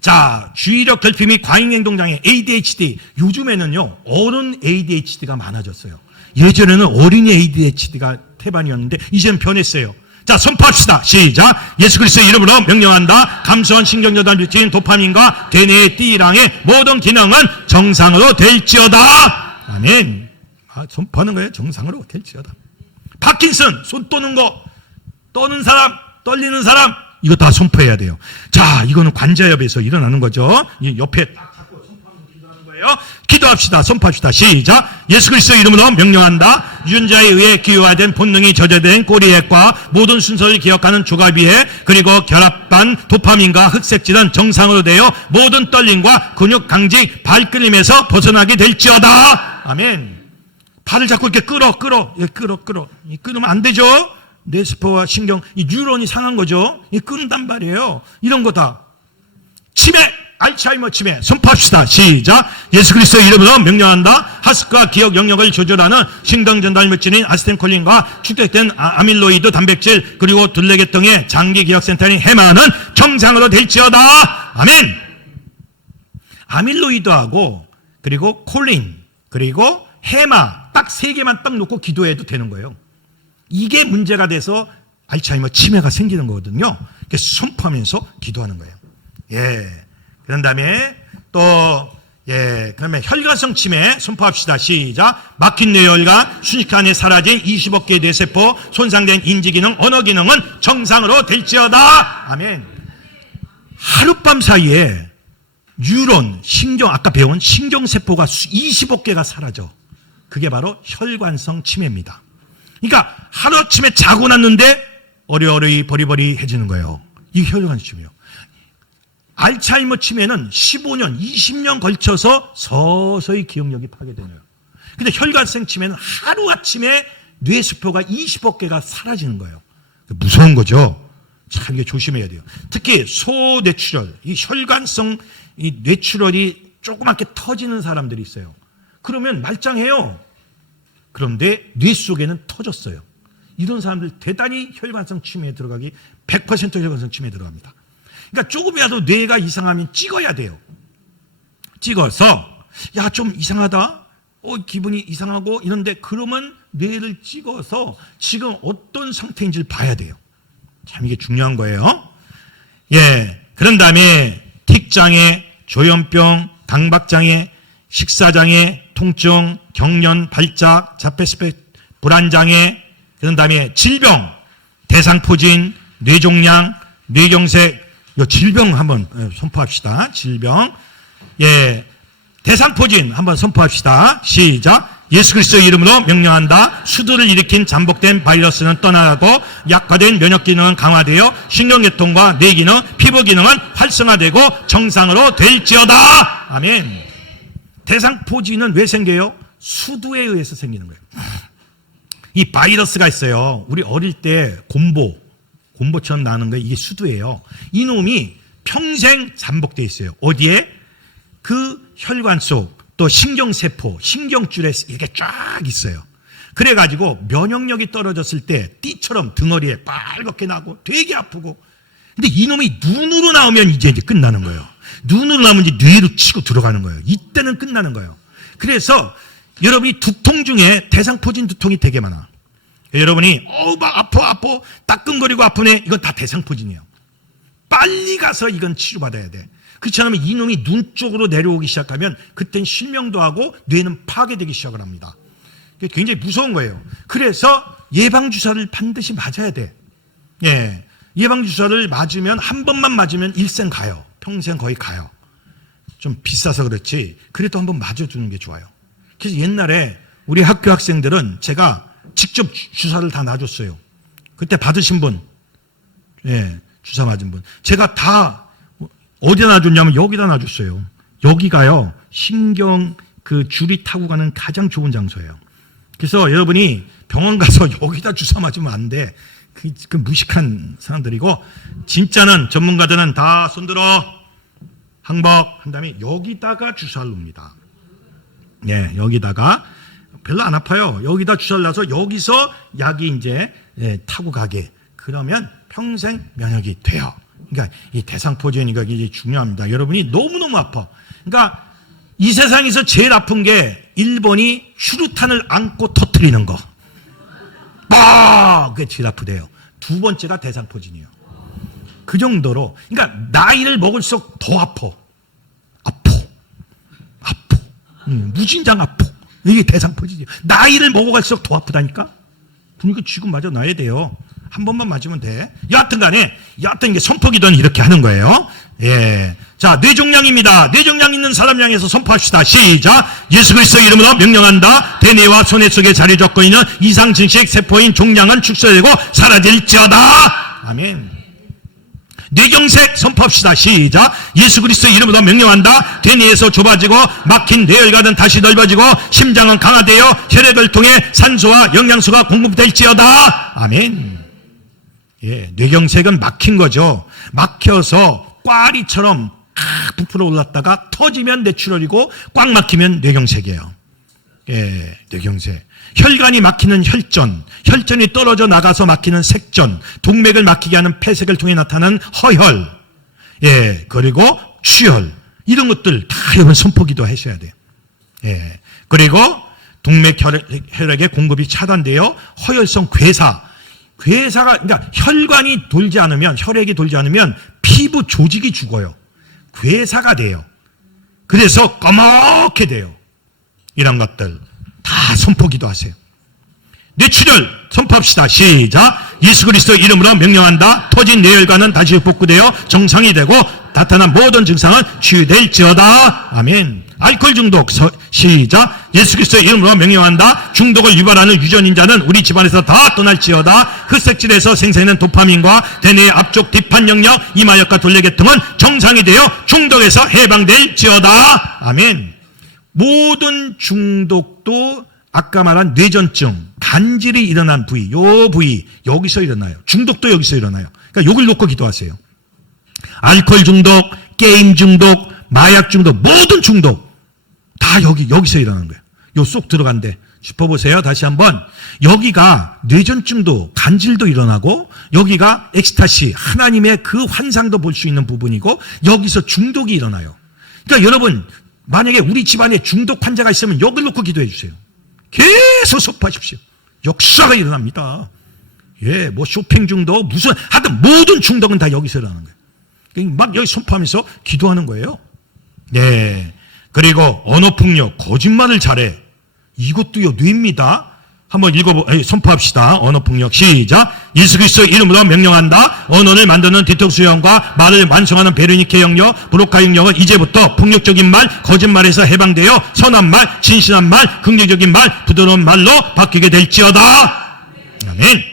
자, 주의력 결핍 및 과잉행동장애 ADHD. 요즘에는요 어른 ADHD가 많아졌어요. 예전에는 어린이 ADHD가 태반이었는데 이제는 변했어요. 자, 선포합시다. 시작. 예수 그리스도의 이름으로 명령한다. 감소한 신경전달 물질 도파민과 대뇌의 D랑의 모든 기능은 정상으로 될지어다. 아멘. 선포하는 거예요. 정상으로 될지어다. 파킨슨, 손 떠는 거, 떠는 사람, 떨리는 사람, 이거 다 선포해야 돼요. 자, 이거는 관자엽에서 일어나는 거죠. 옆에 딱 잡고 선포하면서 기도하는 거예요. 기도합시다. 선포합시다. 시작. 예수 그리스도의 이름으로 명령한다. 유전자에 의해 기유화된 본능이 저자된 꼬리액과 모든 순서를 기억하는 조각비에 그리고 결합반 도파민과 흑색질은 정상으로 되어 모든 떨림과 근육 강직 발끌림에서 벗어나게 될지어다. 아멘. 발을 자꾸 이렇게 끌어. 끌으면 안 되죠. 뇌세포와 신경, 이 뉴런이 상한 거죠. 이 끈단 말이에요. 이런 거 다. 치매, 알츠하이머 치매. 선포합시다. 시작. 예수 그리스도의 이름으로 명령한다. 하스과 기억 영역을 조절하는 신경 전달 물질인 아세틸콜린과 축적된 아밀로이드 단백질 그리고 둘레계통의 장기 기억 센터인 해마는 정상으로 될지어다. 아멘. 아밀로이드하고 그리고 콜린 그리고 해마 딱 세 개만 딱 놓고 기도해도 되는 거예요. 이게 문제가 돼서 알츠하이머 치매가 생기는 거거든요. 그래서 선포하면서 기도하는 거예요. 예. 그런 다음에 그러면 혈관성 치매 선포합시다. 시작. 막힌 뇌혈관, 순식간에 사라진 20억 개의 뇌세포, 손상된 인지기능, 언어기능은 정상으로 될지어다. 아멘. 하룻밤 사이에 뉴런, 신경, 아까 배운 신경세포가 20억 개가 사라져. 그게 바로 혈관성 치매입니다. 그러니까 하루아침에 자고 났는데 어리어리 버리버리해지는 거예요. 이게 혈관 치매예요. 알츠하이머 치매는 15년, 20년 걸쳐서 서서히 기억력이 파괴되네요. 근데 혈관성 치매는 하루아침에 뇌세포가 20억 개가 사라지는 거예요. 무서운 거죠. 참 이게 조심해야 돼요. 특히 소뇌출혈, 이 혈관성 이 뇌출혈이 조그맣게 터지는 사람들이 있어요. 그러면 말짱해요. 그런데 뇌 속에는 터졌어요. 이런 사람들 대단히 혈관성 치매에 들어가기 100% 혈관성 치매에 들어갑니다. 그러니까 조금이라도 뇌가 이상하면 찍어야 돼요. 찍어서 야, 좀 이상하다. 기분이 이상하고 이런데 그러면 뇌를 찍어서 지금 어떤 상태인지를 봐야 돼요. 참 이게 중요한 거예요. 예. 그런 다음에 틱장애, 조현병, 강박장애, 식사장애, 통증, 경련, 발작, 자폐스펙, 불안장애, 그런 다음에 질병, 대상포진, 뇌종양, 뇌경색, 이 질병 한번 선포합시다. 질병. 예. 대상포진 한번 선포합시다. 시작. 예수 그리스도의 이름으로 명령한다. 수두를 일으킨 잠복된 바이러스는 떠나고 약화된 면역 기능은 강화되어 신경계통과 뇌 기능, 피부 기능은 활성화되고 정상으로 될지어다. 아멘. 대상포진은 왜 생겨요? 수두에 의해서 생기는 거예요. 이 바이러스가 있어요. 우리 어릴 때 곰보처럼 나는 거 이게 수두예요. 이놈이 평생 잠복되어 있어요. 어디에? 그 혈관 속, 또 신경세포, 신경줄에 이렇게 쫙 있어요. 그래가지고 면역력이 떨어졌을 때 띠처럼 등어리에 빨갛게 나고 되게 아프고. 근데 이놈이 눈으로 나오면 이제 끝나는 거예요. 눈으로 나오면 이제 뇌로 치고 들어가는 거예요. 이때는 끝나는 거예요. 그래서 여러분이 두통 중에 대상포진 두통이 되게 많아. 여러분이 막 아파 따끔거리고 아프네. 이건 다 대상포진이에요. 빨리 가서 이건 치료받아야 돼. 그렇지 않으면 이놈이 눈 쪽으로 내려오기 시작하면 그땐 실명도 하고 뇌는 파괴되기 시작을 합니다. 굉장히 무서운 거예요. 그래서 예방주사를 반드시 맞아야 돼. 예. 예방주사를 맞으면, 한 번만 맞으면 일생 가요. 평생 거의 가요. 좀 비싸서 그렇지. 그래도 한번 맞아주는 게 좋아요. 그래서 옛날에 우리 학교 학생들은 제가 직접 주사를 다 놔줬어요. 그때 받으신 분, 예, 주사 맞은 분. 제가 다 어디다 놔줬냐면 여기다 놔줬어요. 여기가요, 신경 그 줄이 타고 가는 가장 좋은 장소예요. 그래서 여러분이 병원 가서 여기다 주사 맞으면 안 돼. 그 무식한 사람들이고, 진짜는 전문가들은 다 손들어 항복 한 다음에 여기다가 주사를 놉니다. 예, 여기다가 별로 안 아파요. 여기다 주사를 놔서 여기서 약이 이제 타고 가게. 그러면 평생 면역이 돼요. 그러니까 이 대상포진이가 이게 중요합니다. 여러분이 너무너무 아파. 그러니까 이 세상에서 제일 아픈 게 1번이 슈루탄을 안고 터뜨리는 거. 그게 제일 아프대요. 두 번째가 대상포진이에요. 그 정도로. 그러니까 나이를 먹을수록 더 아파. 무진장 아파. 이게 대상포진이에요. 나이를 먹어갈수록 더 아프다니까? 그러니까 지금 맞아 놔야 돼요. 한 번만 맞으면 돼. 여하튼 간에, 여하튼 이게 선포기도는 이렇게 하는 거예요. 예. 자, 뇌종양입니다. 뇌종양 있는 사람 향해서 선포합시다. 시작. 예수 그리스도 이름으로 명령한다. 대뇌와 소뇌 속에 자리 잡고 있는 이상 증식 세포인 종양은 축소되고 사라질지어다. 아멘. 뇌경색 선포합시다. 시작. 예수 그리스도 이름으로 명령한다. 대뇌에서 좁아지고 막힌 뇌혈관은 다시 넓어지고 심장은 강화되어 혈액을 통해 산소와 영양소가 공급될지어다. 아멘. 예, 뇌경색은 막힌 거죠. 막혀서 꽈리처럼 부풀어 올랐다가 터지면 뇌출혈이고 꽉 막히면 뇌경색이에요. 예, 뇌경색. 혈관이 막히는 혈전, 혈전이 떨어져 나가서 막히는 색전, 동맥을 막히게 하는 폐색을 통해 나타나는 허혈, 예, 그리고 취혈, 이런 것들 다 여러분 선포기도 하셔야 돼요. 예, 그리고 동맥 혈액의 공급이 차단되어 허혈성 괴사가, 그러니까 혈관이 돌지 않으면, 혈액이 돌지 않으면 피부 조직이 죽어요. 괴사가 돼요. 그래서 꺼멓게 돼요. 이런 것들 다 선포기도 하세요. 뇌출혈 선포합시다. 시작. 예수 그리스도 이름으로 명령한다. 터진 뇌혈관은 다시 복구되어 정상이 되고 나타난 모든 증상은 치유될지어다. 아멘. 알코올 중독 시작. 예수 그리스도 이름으로 명령한다. 중독을 유발하는 유전인 자는 우리 집안에서 다 떠날지어다. 흑색질에서 생성되는 도파민과 대뇌의 앞쪽 뒷판 영역, 이마역과 돌려계통은 정상이 되어 중독에서 해방될지어다. 아멘. 모든 중독도 아까 말한 뇌전증, 간질이 일어난 부위, 요 부위 여기서 일어나요. 중독도 여기서 일어나요. 그러니까 여기를 놓고 기도하세요. 알코올 중독, 게임 중독, 마약 중독, 모든 중독 다 여기서 일어나는 거예요. 요 쏙 들어간대. 짚어보세요. 다시 한번. 여기가 뇌전증도 간질도 일어나고, 여기가 엑스타시, 하나님의 그 환상도 볼 수 있는 부분이고, 여기서 중독이 일어나요. 그러니까 여러분, 만약에 우리 집안에 중독 환자가 있으면 여기를 놓고 기도해 주세요. 계속 선포하십시오. 역사가 일어납니다. 예, 뭐 쇼핑 중독, 하여튼 모든 중독은 다 여기서 일어나는 거예요. 막 여기 선포하면서 기도하는 거예요. 네. 그리고 언어 폭력, 거짓말을 잘해. 이것도요, 뇌입니다. 한번 선포합시다. 언어 폭력 시작. 예수 그리스도 이름으로 명령한다. 언어를 만드는 디톡스 영과 말을 완성하는 베르니케 영역, 브로카 영역은 이제부터 폭력적인 말, 거짓말에서 해방되어 선한 말, 진실한 말, 긍정적인 말, 부드러운 말로 바뀌게 될지어다. 아멘.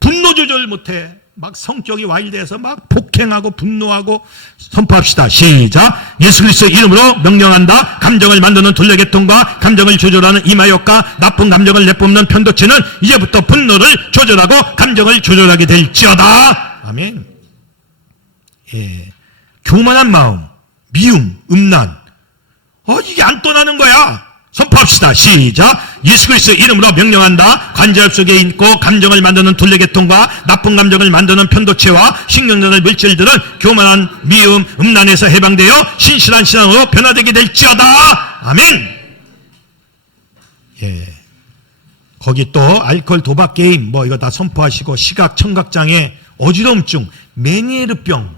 분노 조절 못해. 막 성격이 와일드해서 막 폭행하고 분노하고 선포합시다. 시작. 예수 그리스도 이름으로 명령한다. 감정을 만드는 둘레계통과 감정을 조절하는 이마역과 나쁜 감정을 내뿜는 편도체는 이제부터 분노를 조절하고 감정을 조절하게 될지어다. 아멘. 예. 교만한 마음, 미움, 음란. 이게 안 떠나는 거야. 선포합시다. 시작. 예수 그리스도 이름으로 명령한다. 관절 속에 있고 감정을 만드는 둘레계통과 나쁜 감정을 만드는 편도체와 신경전의 물질들은 교만한 미움, 음란에서 해방되어 신실한 신앙으로 변화되게 될지어다. 아멘. 예. 거기 또 알코올, 도박, 게임 이거 다 선포하시고, 시각, 청각장애, 어지러움증, 메니에르병.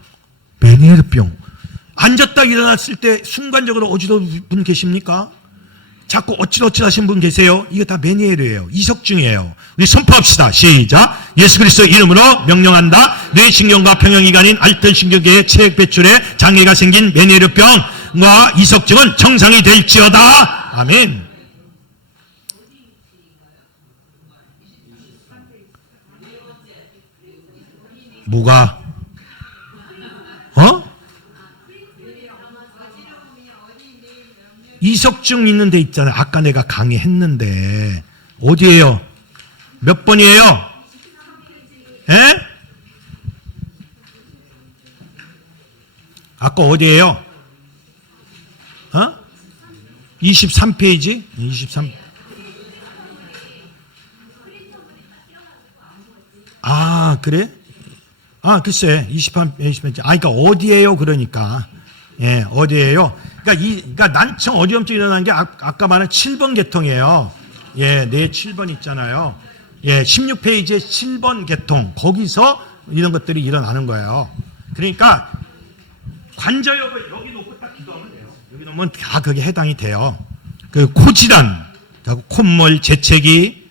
앉았다 일어났을 때 순간적으로 어지러운 분 계십니까? 자꾸 어찌어찌 하신 분 계세요? 이거 다 메니엘이에요. 이석증이에요. 우리 선포합시다. 시작. 예수 그리스도 이름으로 명령한다. 뇌신경과 평형이간인 알턴신경계의 체액 배출에 장애가 생긴 메니에르병과 이석증은 정상이 될지어다. 아멘. 뭐가? 이석증 있는 데 있잖아요. 아까 내가 강의했는데 어디예요? 몇 번이에요? 에? 아까 어디예요? 23페이지? 23. 아, 그래? 글쎄. 20페이지. 그러니까 어디예요? 그러니까. 예, 어디예요? 그러니까 난청 어지럼증이 일어나는 게 아까 말한 7번 계통이에요. 예, 네 7번 있잖아요. 예, 16페이지에 7번 계통. 거기서 이런 것들이 일어나는 거예요. 그러니까 관절염을 여기 놓고 딱 기도하면 돼요. 여기 놓으면 다 그게 해당이 돼요. 그 코질환, 콧물, 재채기,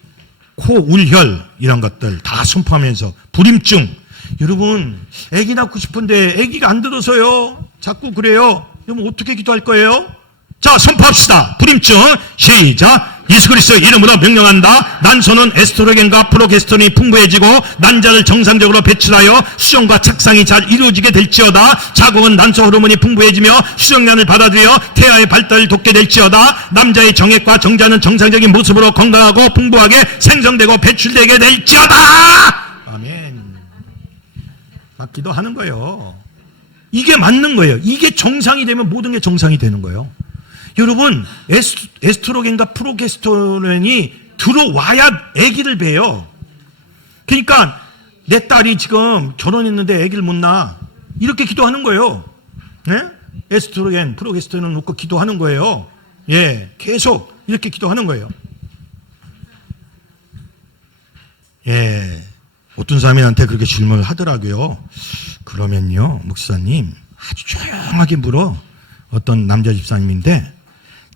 코울혈 이런 것들 다 선포하면서 불임증. 여러분, 아기 낳고 싶은데 아기가 안 들어서요. 자꾸 그래요. 그럼 어떻게 기도할 거예요? 자, 선포합시다. 불임증 시작. 예수 그리스도 이름으로 명령한다. 난소는 에스트로겐과 프로게스테론이 풍부해지고 난자를 정상적으로 배출하여 수정과 착상이 잘 이루어지게 될지어다. 자궁은 난소 호르몬이 풍부해지며 수정량을 받아들여 태아의 발달을 돕게 될지어다. 남자의 정액과 정자는 정상적인 모습으로 건강하고 풍부하게 생성되고 배출되게 될지어다. 아멘. 막 기도하는 거예요. 이게 맞는 거예요. 이게 정상이 되면 모든 게 정상이 되는 거예요. 여러분, 에스트로겐과 프로게스테론이 들어와야 아기를 배요. 그러니까 내 딸이 지금 결혼했는데 아기를 못 낳아. 이렇게 기도하는 거예요. 네? 에스트로겐, 프로게스테론을 놓고 기도하는 거예요. 예, 계속 이렇게 기도하는 거예요. 예, 어떤 사람이 나한테 그렇게 질문을 하더라고요. 그러면요, 목사님, 아주 조용하게 물어. 어떤 남자 집사님인데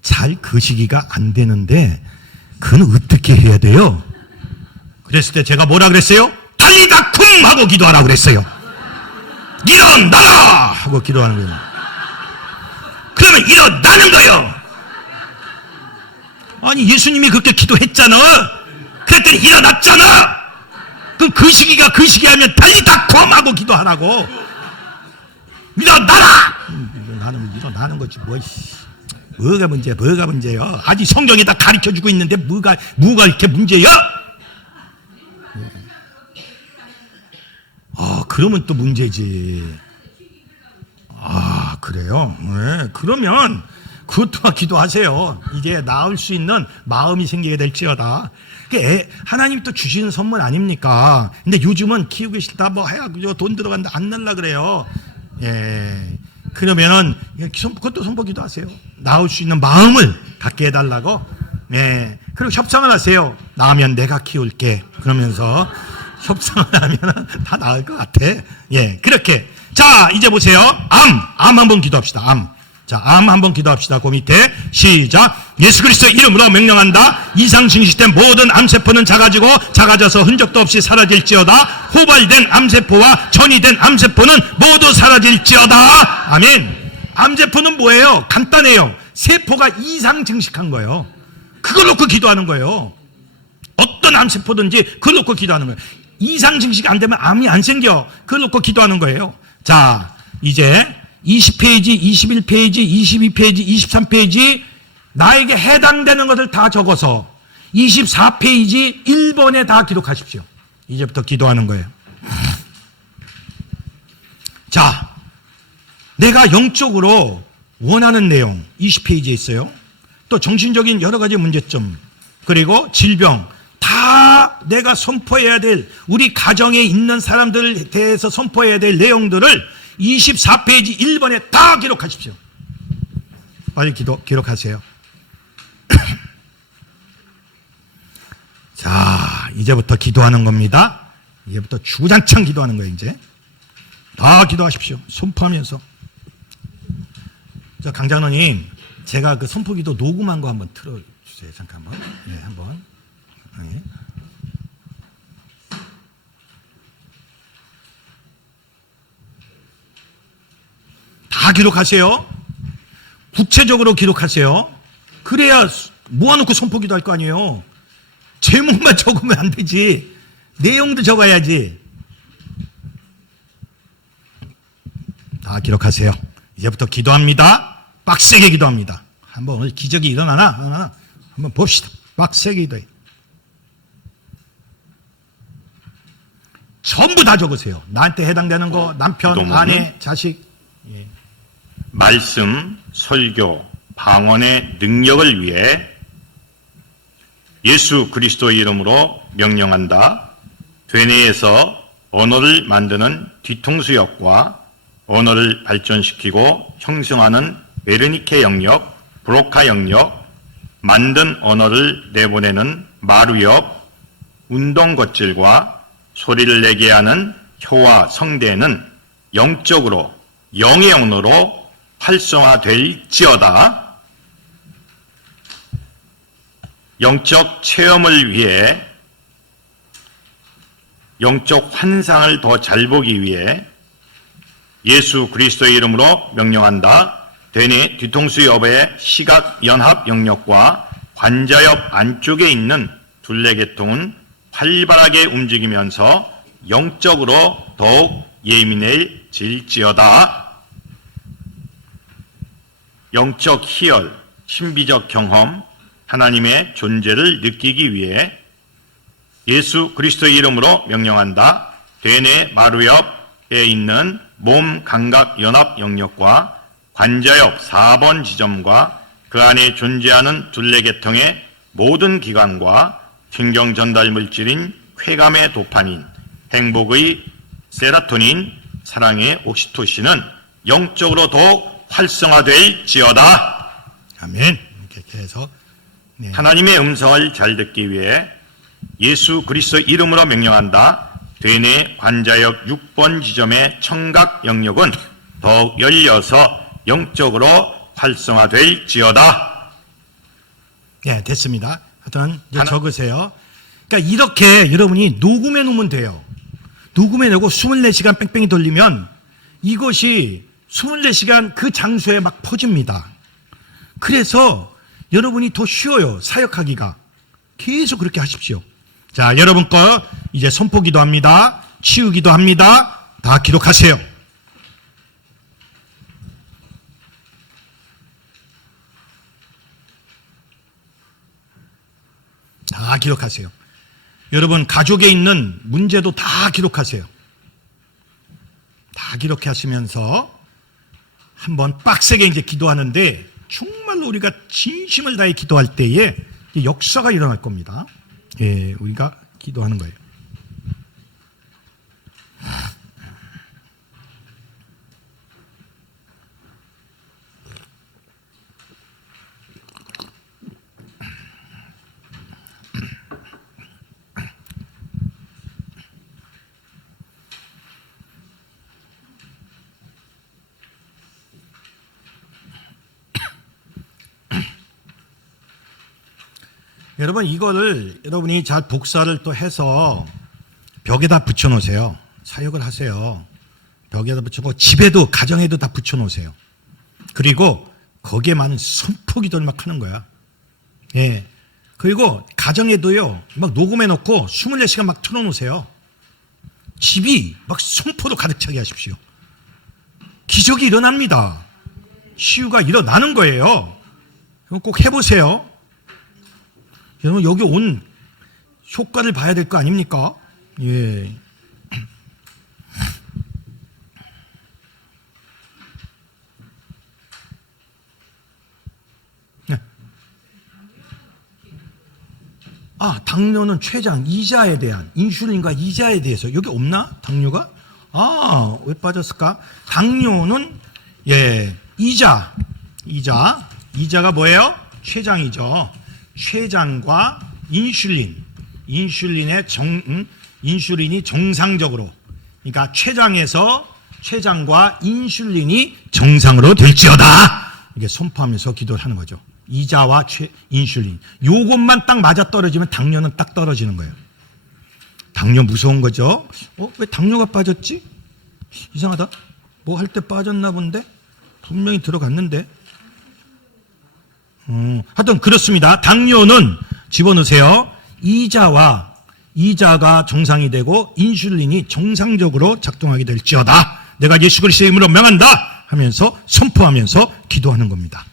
잘 거시기가 안 되는데 그건 어떻게 해야 돼요? 그랬을 때 제가 뭐라 그랬어요? 달리다 쿵 하고 기도하라 그랬어요. 일어나라 하고 기도하는 거예요. 그러면 일어나는 거예요. 아니, 예수님이 그렇게 기도했잖아. 그랬더니 일어났잖아. 그럼 거시기가 거시기 하면 달리다 쿵 하고 기도하라고. 일어나라. 일어나는 거지 뭐가 문제예요? 아직 성경에 다 가르쳐주고 있는데 뭐가 이렇게 문제야? 그러면 또 문제지. 그래요? 네, 그러면 그것도 기도하세요. 이게 나을 수 있는 마음이 생기게 될지어다. 하나님 또 주시는 선물 아닙니까? 근데 요즘은 키우기 싫다, 뭐 해야 돈 들어간다, 안 날라 그래요. 예. 그러면은 그것도 선포기도 하세요. 나올 수 있는 마음을 갖게 해달라고. 예. 그리고 협상을 하세요. 나으면 내가 키울게. 그러면서 협상을 하면 다 나을 것 같아. 예. 그렇게. 자, 이제 보세요. 암 한번 기도합시다. 자, 암 한번 기도합시다. 그 밑에 시작. 예수 그리스도 이름으로 명령한다. 이상 증식된 모든 암세포는 작아져서 흔적도 없이 사라질지어다. 호발된 암세포와 전이된 암세포는 모두 사라질지어다. 아멘. 암세포는 뭐예요? 간단해요. 세포가 이상 증식한 거예요. 그걸 놓고 기도하는 거예요. 어떤 암세포든지 그걸 놓고 기도하는 거예요. 이상 증식 안 되면 암이 안 생겨. 그걸 놓고 기도하는 거예요. 자, 이제 20페이지, 21페이지, 22페이지, 23페이지 나에게 해당되는 것을 다 적어서 24페이지 1번에 다 기록하십시오. 이제부터 기도하는 거예요. 자, 내가 영적으로 원하는 내용 20페이지에 있어요. 또 정신적인 여러 가지 문제점, 그리고 질병, 다 내가 선포해야 될, 우리 가정에 있는 사람들에 대해서 선포해야 될 내용들을 24페이지 1번에 다 기록하십시오. 빨리 기록하세요. 자, 이제부터 기도하는 겁니다. 이제부터 주구장창 기도하는 거예요. 이제 다 기도하십시오. 선포하면서. 저 강장로님, 제가 그 선포기도 녹음한 거 한번 주세요. 잠깐만. 네, 한번. 네. 다 기록하세요. 구체적으로 기록하세요. 그래야 모아놓고 손포기도 할 거 아니에요. 제목만 적으면 안 되지. 내용도 적어야지. 다 기록하세요. 이제부터 기도합니다. 빡세게 기도합니다. 한번 오늘 기적이 일어나나? 한번 봅시다. 빡세게 기도해. 전부 다 적으세요. 나한테 해당되는 거, 남편, 기도문. 아내, 자식. 예. 말씀, 설교, 방언의 능력을 위해 예수 그리스도의 이름으로 명령한다. 되뇌에서 언어를 만드는 뒤통수역과 언어를 발전시키고 형성하는 베르니케 영역, 브로카 영역, 만든 언어를 내보내는 마루역, 운동 겉질과 소리를 내게 하는 혀와 성대는 영적으로 영의 언어로 활성화될지어다. 영적 체험을 위해 영적 환상을 더 잘 보기 위해 예수 그리스도의 이름으로 명령한다. 되뇌 뒤통수 옆의 시각 연합 영역과 관자옆 안쪽에 있는 둘레계통은 활발하게 움직이면서 영적으로 더욱 예민해질지어다. 영적 희열, 신비적 경험, 하나님의 존재를 느끼기 위해 예수 그리스도의 이름으로 명령한다. 되뇌 마루 옆에 있는 몸 감각 연합 영역과 관자 옆 4번 지점과 그 안에 존재하는 둘레계통의 모든 기관과 신경 전달 물질인 쾌감의 도파민, 행복의 세라토닌, 사랑의 옥시토신은 영적으로 더욱 활성화될지어다. 아멘. 이렇게 해서 네. 하나님의 음성을 잘 듣기 위해 예수 그리스도 이름으로 명령한다. 되뇌 관자역 6번 지점의 청각 영역은 더욱 열려서 영적으로 활성화될지어다. 네, 됐습니다. 하여튼 이제 적으세요. 그러니까 이렇게 여러분이 녹음해 놓으면 돼요. 녹음해 놓고 24시간 뺑뺑이 돌리면 이것이 24시간 그 장소에 막 퍼집니다. 그래서 여러분이 더 쉬워요. 사역하기가. 계속 그렇게 하십시오. 자, 여러분 거 이제 선포기도 합니다. 치우기도 합니다. 다 기록하세요. 다 기록하세요. 여러분 가족에 있는 문제도 다 기록하세요. 다 기록하시면서 한번 빡세게 이제 기도하는데 정말로 우리가 진심을 다해 기도할 때에 역사가 일어날 겁니다. 예, 우리가 기도하는 거예요. 여러분 이거를 여러분이 잘 복사를 또 해서 벽에다 붙여 놓으세요. 사역을 하세요. 벽에다 붙이고 집에도 가정에도 다 붙여 놓으세요. 그리고 거기에 많은 선포기도를 막 하는 거야. 예. 그리고 가정에도요. 막 녹음해 놓고 24시간 막 틀어 놓으세요. 집이 막 선포로 가득 차게 하십시오. 기적이 일어납니다. 치유가 일어나는 거예요. 꼭 해보세요. 여러분 여기 온 효과를 봐야 될 거 아닙니까? 예. 네. 아, 당뇨는 췌장, 이자에 대한 인슐린과 이자에 대해서 여기 없나? 당뇨가? 아, 왜 빠졌을까? 당뇨는 예, 이자가 뭐예요? 췌장이죠. 췌장과 인슐린이 정상적으로, 그러니까 췌장과 인슐린이 정상으로 될지어다. 이게 선포하면서 기도를 하는 거죠. 이자와 인슐린. 요것만 딱 맞아 떨어지면 당뇨는 딱 떨어지는 거예요. 당뇨 무서운 거죠. 왜 당뇨가 빠졌지? 이상하다. 뭐 할 때 빠졌나 본데? 분명히 들어갔는데. 하여튼 그렇습니다. 당뇨는 집어넣으세요. 이자가 정상이 되고 인슐린이 정상적으로 작동하게 될지어다. 내가 예수 그리스도의 이름으로 명한다 하면서 선포하면서 기도하는 겁니다.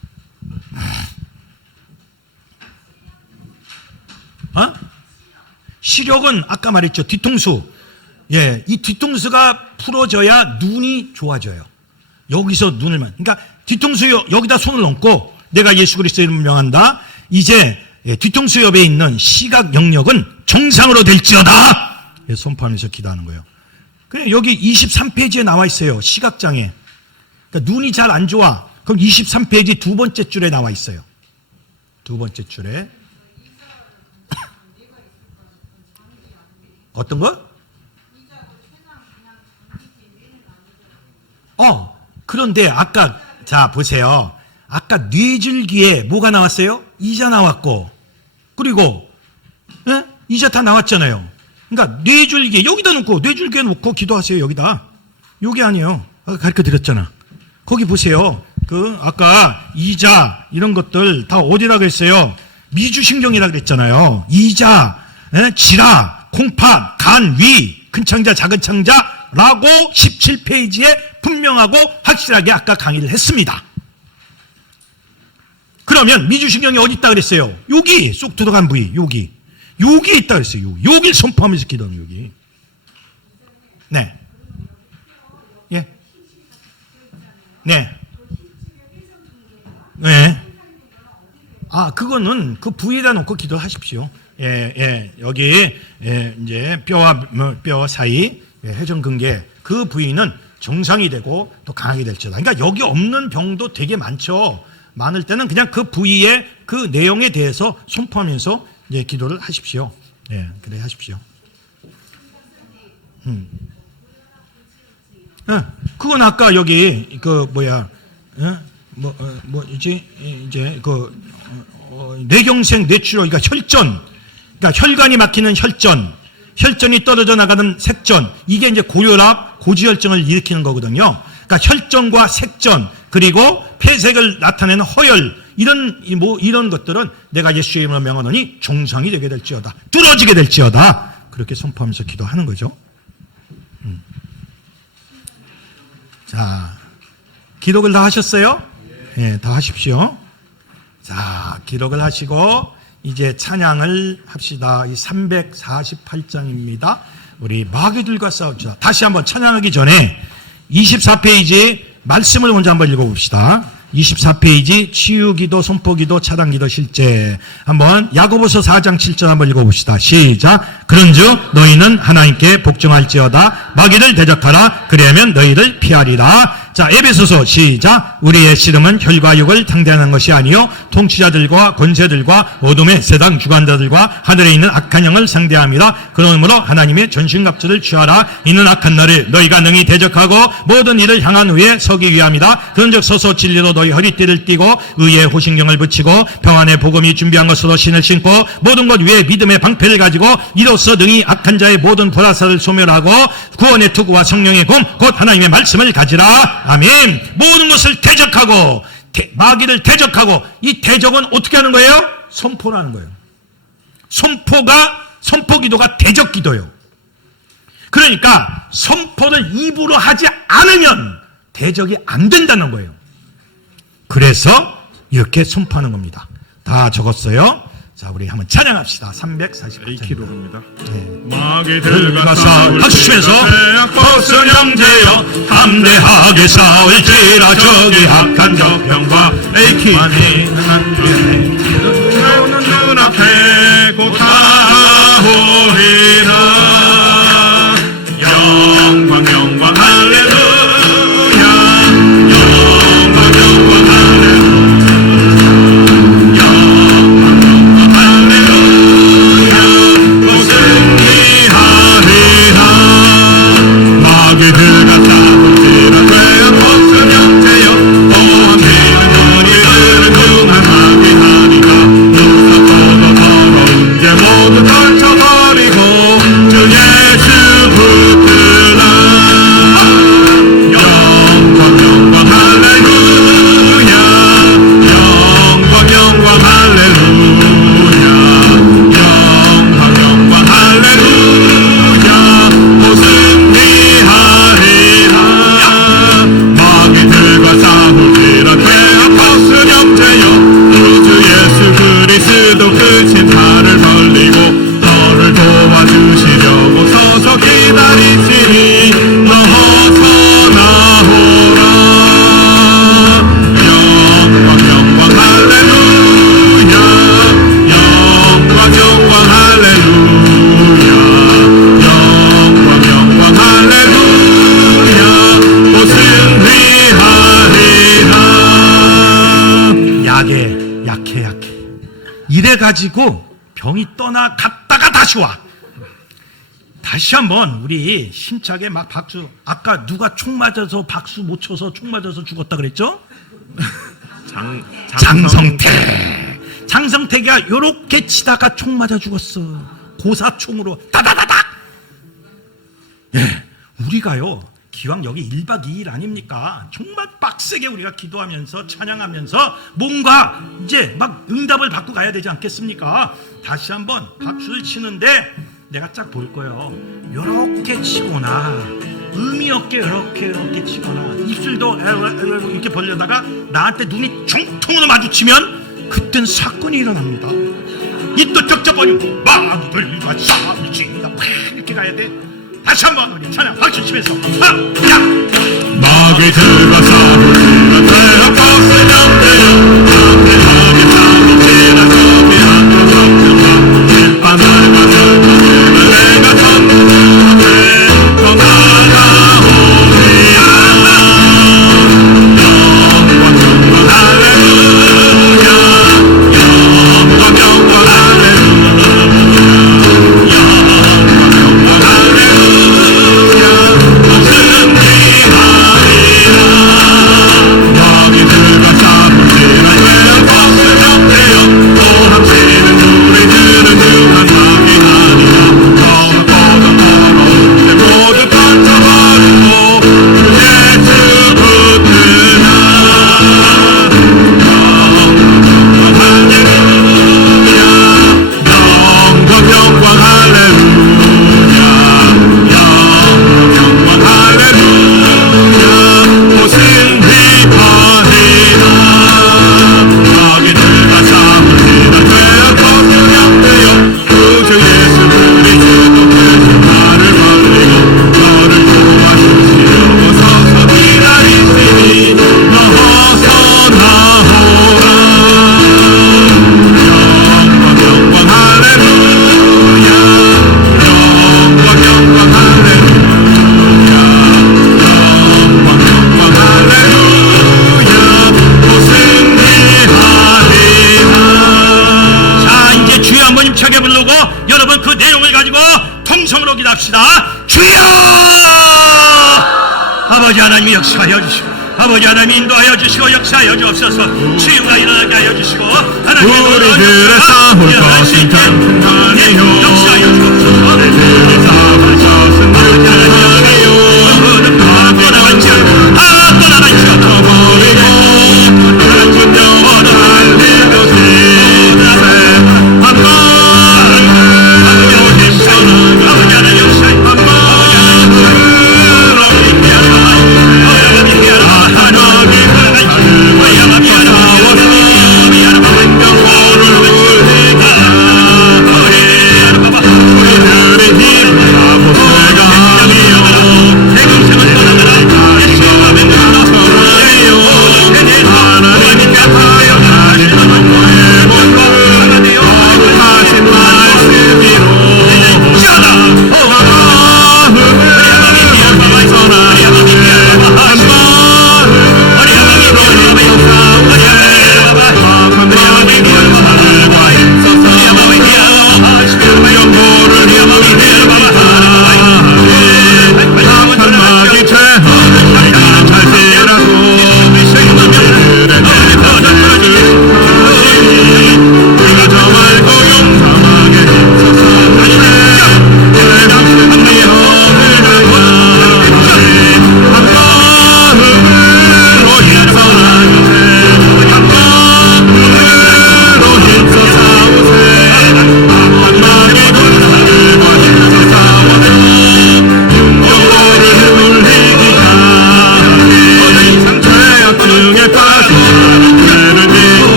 시력은 아까 말했죠. 뒤통수. 예, 이 뒤통수가 풀어져야 눈이 좋아져요. 여기서 눈을만. 그러니까 뒤통수 여기다 손을 얹고 내가 예수 그리스도의 이름을 명한다. 이제 뒤통수 옆에 있는 시각 영역은 정상으로 될지어다. 선포하면서 기도하는 거예요. 그냥 여기 23페이지에 나와 있어요. 시각장애. 그러니까 눈이 잘 안 좋아. 그럼 23페이지 두 번째 줄에 나와 있어요. 두 번째 줄에. 어떤 거? 그런데 아까 자 보세요. 아까 뇌줄기에 뭐가 나왔어요? 이자 나왔고 그리고 이자 다 나왔잖아요. 그러니까 뇌줄기에 여기다 놓고 뇌줄기에 놓고 기도하세요. 여기다. 요게 아니에요. 아까 가르쳐 드렸잖아. 거기 보세요. 그 아까 이자 이런 것들 다 어디라고 했어요? 미주신경이라고 그랬잖아요. 이자, 지라, 콩팥, 간, 위, 큰 창자, 작은 창자라고 17페이지에 분명하고 확실하게 아까 강의를 했습니다. 그러면 미주신경이 어디 있다 그랬어요? 여기 쏙 들어간 부위, 여기에 있다 그랬어요. 여기를 선포하면서 기도하는 여기. 네. 예. 네. 네. 그거는 그 부위에다 놓고 기도하십시오. 여기, 이제 뼈 사이, 회전근개, 그 부위는 정상이 되고 또 강하게 될지어다. 그러니까 여기 없는 병도 되게 많죠. 많을 때는 그냥 그 부위의 그 내용에 대해서 선포하면서 기도를 하십시오. 그래 하십시오. 그건 아까 여기 뇌경색 뇌출혈, 그러니까 혈전, 그러니까 혈관이 막히는 혈전이 떨어져 나가는 색전, 이게 이제 고혈압, 고지혈증을 일으키는 거거든요. 그러니까 혈전과 색전, 그리고 폐색을 나타내는 허혈, 이런 것들은 내가 예수의 이름으로 명하노니 정상이 되게 될지어다. 뚫어지게 될지어다. 그렇게 선포하면서 기도하는 거죠. 자, 기록을 다 하셨어요? 네, 다 하십시오. 자, 기록을 하시고 이제 찬양을 합시다. 이 348장입니다. 우리 마귀들과 싸웁시다. 다시 한번 찬양하기 전에 24페이지 말씀을 먼저 한번 읽어봅시다. 24페이지 치유기도, 선포기도, 차단기도 실제. 한번 야고보서 4장 7절 한번 읽어봅시다. 시작. 그런즉 너희는 하나님께 복종할지어다. 마귀를 대적하라. 그리하면 너희를 피하리라. 자, 에베소서 시작. 우리의 씨름은 혈과 육을 상대하는 것이 아니요 통치자들과 권세들과 어둠의 세상 주관자들과 하늘에 있는 악한 영을 상대함이라. 그러므로 하나님의 전신갑주를 취하라. 이는 악한 날을 너희가 능히 대적하고 모든 일을 향한 후에 서기 위함이다. 그런즉 서서 진리로 너희 허리띠를 띠고 의의 호신경을 붙이고 평안의 복음이 준비한 것으로 신을 신고 모든 것 위에 믿음의 방패를 가지고 이로써 능히 악한 자의 모든 불화살을 소멸하고 구원의 투구와 성령의 검 곧 하나님의 말씀을 가지라. 아멘. 모든 것을 대적하고 마귀를 대적하고, 이 대적은 어떻게 하는 거예요? 선포라는 거예요. 선포기도가 대적기도예요. 그러니까 선포를 입으로 하지 않으면 대적이 안 된다는 거예요. 그래서 이렇게 선포하는 겁니다. 다 적었어요. 자, 우리 한번 찬양합시다. 348장입니다. 마귀들과 박수 치면서 벗은 형제여 담대하게 싸울지라. 저기 악한 적병과 에이키 눈앞에 곧 다오리라. 영광 할렐루야. 영광 할렐루야. 마귀들과 싸울지라. 죄악 벗은 형제여 보암되는 너희들은 중한 마귀 가지고 병이 떠나갔다가 다시 와. 다시 한번 우리 힘차게 막 박수. 아까 누가 총 맞아서 박수 못 쳐서 총 맞아서 죽었다 그랬죠? 장성택이가 요렇게 치다가 총 맞아 죽었어. 고사총으로 따다다닥. 예, 우리가요 기왕 여기 1박 2일 아닙니까? 정말 빡세게 우리가 기도하면서 찬양하면서 뭔가 이제 막 응답을 받고 가야 되지 않겠습니까? 다시 한번 박수를 치는데 내가 쫙 볼 거예요. 요렇게 치거나 의미 없게 이렇게 치거나 입술도 이렇게 벌려다가 나한테 눈이 정통으로 마주치면 그땐 사건이 일어납니다. 입도 쩍쩍거리고 마귀들과 싸우지다 이렇게 가야 돼. 다시 한번 우리 찬양 박수 치면서 야! 마귀들과 싸우리라 되어봤으면 돼요. 담대하게 싸우지라 준비하고 성령과 일반을 받은 것을 내가 선포하네. 더 나아가오리라. 영광 할렐루야. 영광 할렐루야. 영광 할렐루야. 마귀들과 싸우지라 되어봤으면 돼요. 또 함씨는 우리들은 유한 마귀 아니야. 너무 더러운데 모두 던져버리고 주 예수 붙들라. 영광 할렐루야. 영광 할렐루야. 영광 할렐루야. 모신 비파리라. 마귀들과 싸우리라 되어봤으면 돼요. 구주 예수 우리 주도 되신 나를 벌리고 너를 도와주시려고 서서 기다리시니 너 어서 나오라. 영광 할렐루야. 영광 할렐루야. 영광 할렐루야. 모승 비하리라. 자 이제 주여 한번 힘차게 부르고 여러분 그 내용을 가지고 통성으로 기도합시다. 주여 아버지 하나님이 역사하여 주시고 아버지 하나님이 인도하여 주시고 역사하여 주옵소서. 치유가 일어나게 하여 주시고 하나님의 우리들의 싸울 것은 단순하니요. 역사하여 주옵소서. 우리들의 싸울 것은 단순하니요. 떠버리고 붉은 영원 달리며 지나세 한 마음을 힘쓰는 한 마음으로 하나님을 닮고 싸워서 생명호를 울리자. 우리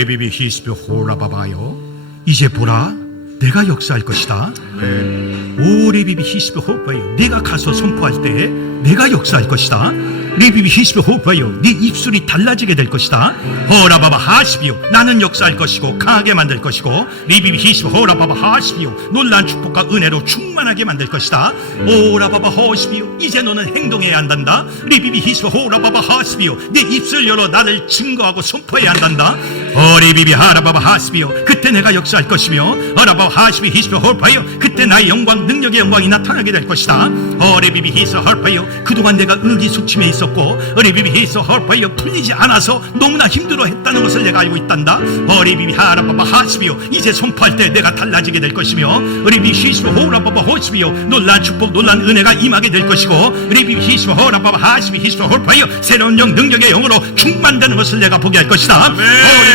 레비비 히스비 호라바바요. 이제 보라, 내가 역사할 것이다. 오 레비비 히스비 호라바요. 내가 가서 선포할 때 내가 역사할 것이다. 레비비 히스비 호라바요. 네 입술이 달라지게 될 것이다. 호라바바 하시비요. 나는 역사할 것이고 강하게 만들 것이고, 레비비 히스비 호라바바 하시비요. 놀란 축복과 은혜로 충만하게 만들 것이다. 오라바바 하시비요. 이제 너는 행동해야 한단다. 레비비 히스비 호라바바 하시비요. 네 입술 열어 나를 증거하고 선포해야 한단다. 레비비 하라바바 하시비요. 그때 내가 역사할 것이며, 어라바바 하시비 히스비 호라바요. 그때 나의 영광, 능력의 영광이 나타나게 될 것이다. 레비비 히스 호라바요. 그동안 내가 의기소침해 있었고, 레비비 히스 호라바요. 풀리지 않아서 너무나 힘들어했다는 것을 내가 알고 있단다. 레비비 하라바바 하시비요. 이제 선포할 때 내가 달라지게 될 것이며, 레비비 히스 호라바바 하시비요. 놀란 축복, 놀란 은혜가 임하게 될 것이고, 레비비 히스 호라바바 하시비 히스 호라바요. 새로운 영, 능력의 영으로 충만되는 것을 내가 보게 할 것이다.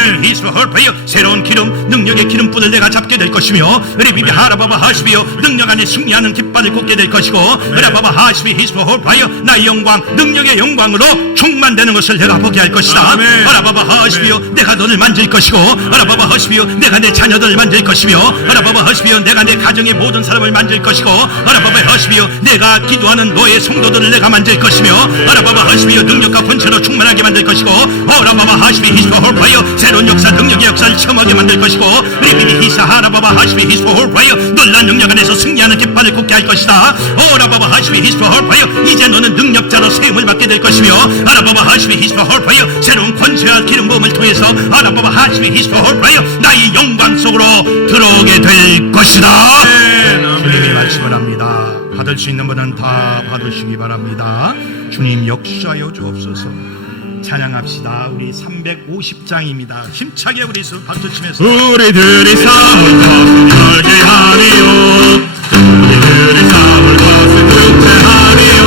레비비 히스 호라바요. 새로운 기름, 능력의 기름분을 내가 잡게 될 것이며, 레비비 하라바바 하시비요. 능력 안에 승리하는 깃발을 꽂게 될 것이고, 라바바 하시비 히스 호라바요. 나의 영광, 능력의 영광으로 충만되는 것을 내가 보게 할 것이다. 라바바 하시비요. 내가 너를 만질 것이고, 라바바 하시비요. 내가 내 자녀들을 만질 것이며, 라바바 하시비요. 내가 내 가정의 모든 사람을 만질 것이고, 라바바 하시비요. 내가 기도하는 너의 성도들을 내가 만질 것이며, 라바바 하시비요. 능력과 권세로 충만하게 만들 것이고, 라바바 하시비 히스 호라바요. 새로운 역사, 능력의 역사를 체험하게 만들 것이고, 리비비 히사 하라바바 하시비 히스 호라바요. 놀란 능력 안에서 승리하는 깃발을 꽂게 할 것이다. 라바바 하시비 히스 호라바요. 이제 너는 능력자로 세움을 받게 될 것이며, 아라바바 하시비 히스 호라바요. 새로운 권세와 기름 부음을 통해서 아라바바 하시비 히스 호라바요. 나의 영광 속으로 들어오게 될 것이다. 주님이 말씀을 합니다. 받을 수 있는 분은 다 받으시기 바랍니다. 주님 역사여 주옵소서. 찬양합시다. 우리 350장입니다. 힘차게 우리 박수 치면서 우리들이 삼을 것은 열개하리요 우리들이 삼을 것은 육체하리요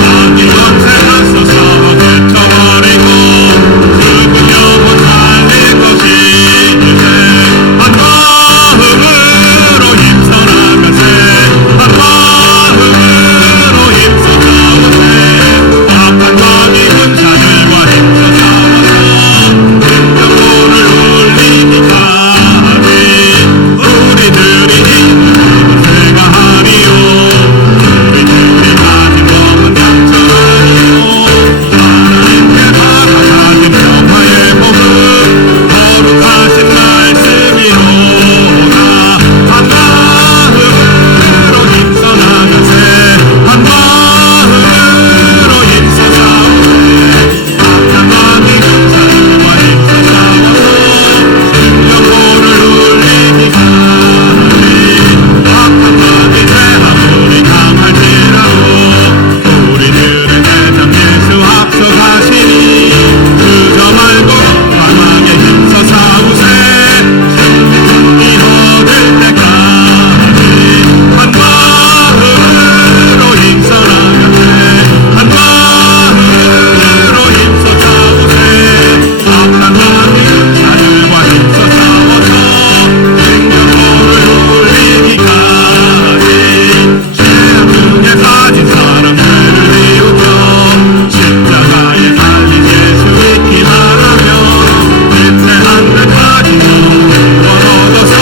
악의 권세 하소서 뱉어버리고 죽은 영혼 살릴 것이니세 한 마음으로 힘써 나가세 한 마음으로 힘써 싸우세 악한 마귀 군사들과 힘써 싸워서 영혼을 올리기까지 우리들이 힘을 새가 하리요 우리들이 가진 몸은 강철하리요 하나님께 받아가진 평화의 복음 거룩하신 말씀이로다 한 마음으로 힘써 나가세 한 마음으로 힘써 싸우세 악한 마귀 군사들과 힘써 싸워서 영혼을 올리기까지 악한 마귀 죄아무리 강할지라도 우리들의 대장 예수 앞서가시니 그저 말고 강하게 힘써 싸우세 승리 얻을 때까지 한 마음으로 힘써 나가세 한 마음으로 힘써 싸우세 악한 마귀 자들과 힘써 싸워서 생명을 올리기까지 죄악 중에 빠진 사람들을 이웃며 십자가에 달린 예수 믿기 바라며 대체한 데까지 구원 얻어서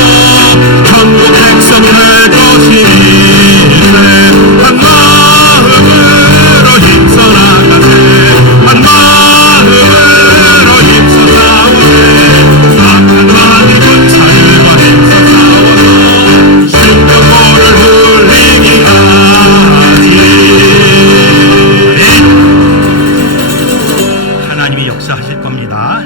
천국 백성 될 것이니세 한 마음으로 힘써 나가세 한 마음으로 힘써 싸우세 악한 마귀 군사들과 힘써 싸워서 생명골을 울리기까지 하나님이 역사하실 겁니다.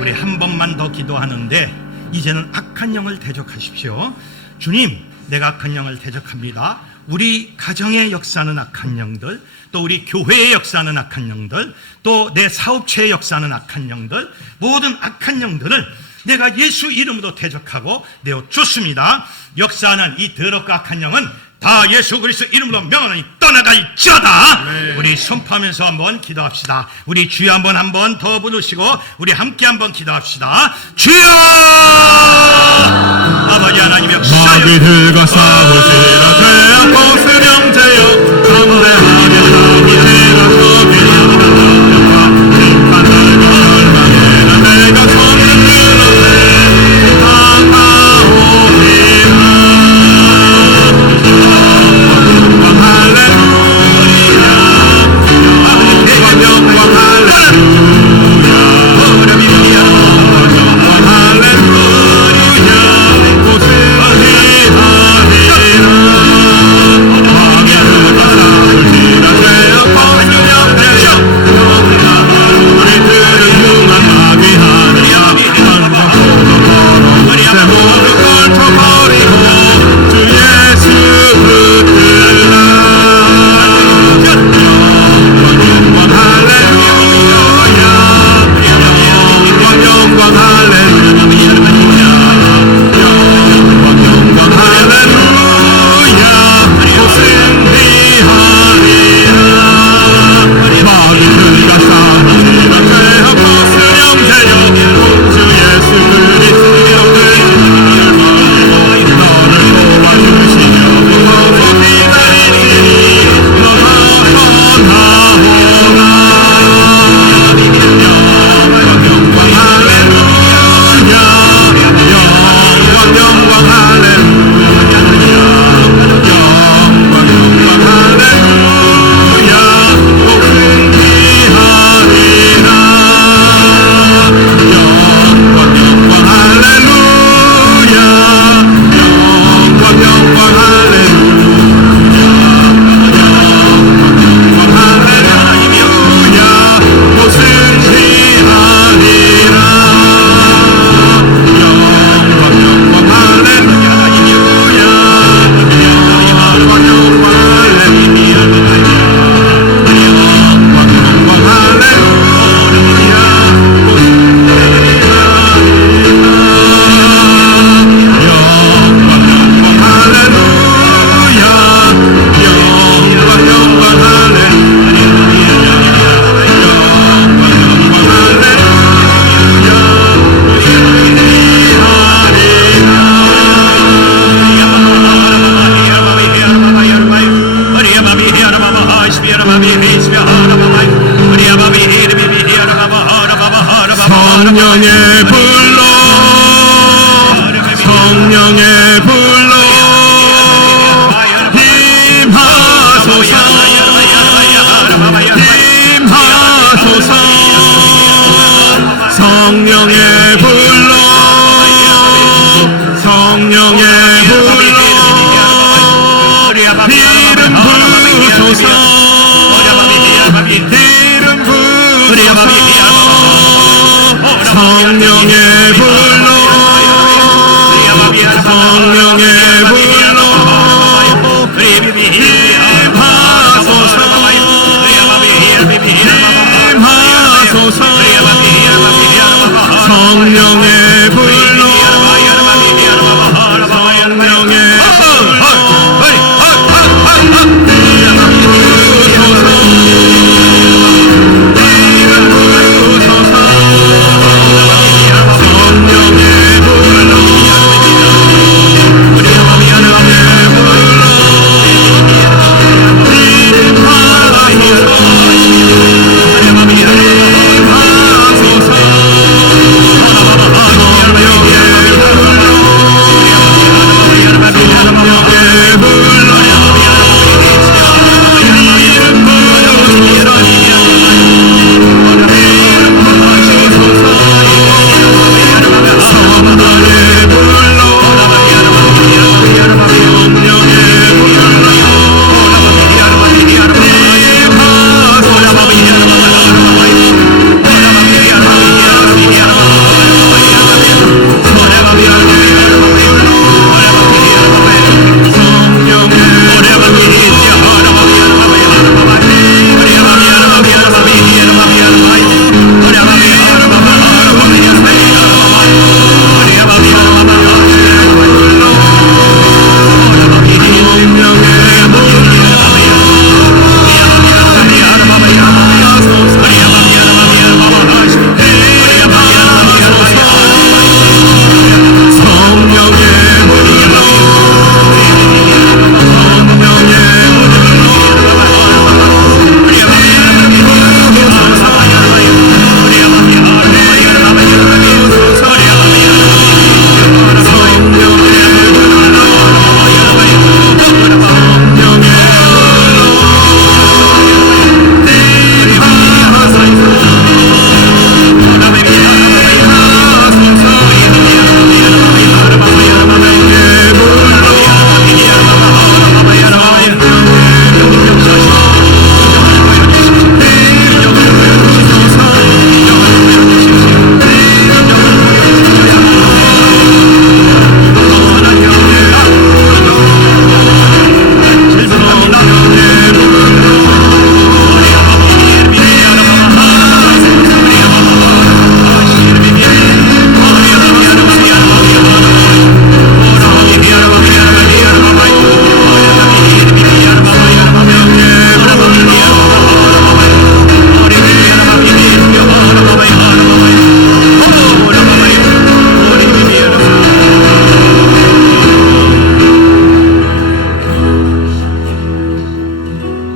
우리 한 번만 더 기도하는데 이제는 악한 영을 대적하십시오. 주님, 내가 악한 영을 대적합니다. 우리 가정의 역사는 악한 영들, 또 우리 교회의 역사는 악한 영들, 또 내 사업체의 역사는 악한 영들, 모든 악한 영들을 내가 예수 이름으로 대적하고 내어 줬습니다. 역사하는 이 더럽고 악한 영은 다 예수 그리스도 이름으로 명하니 떠나갈지어다. 우리 선포하면서 한번 기도합시다. 우리 주여 한번 더 부르시고 우리 함께 한번 기도합시다. 주여! 아버지 하나님 역사여 마귀들과 싸우시라 죄악 벗은 형제여 담대하게 싸우시라 거기나 능력과 빈칸 넓은 열방에는 내가 손을 들어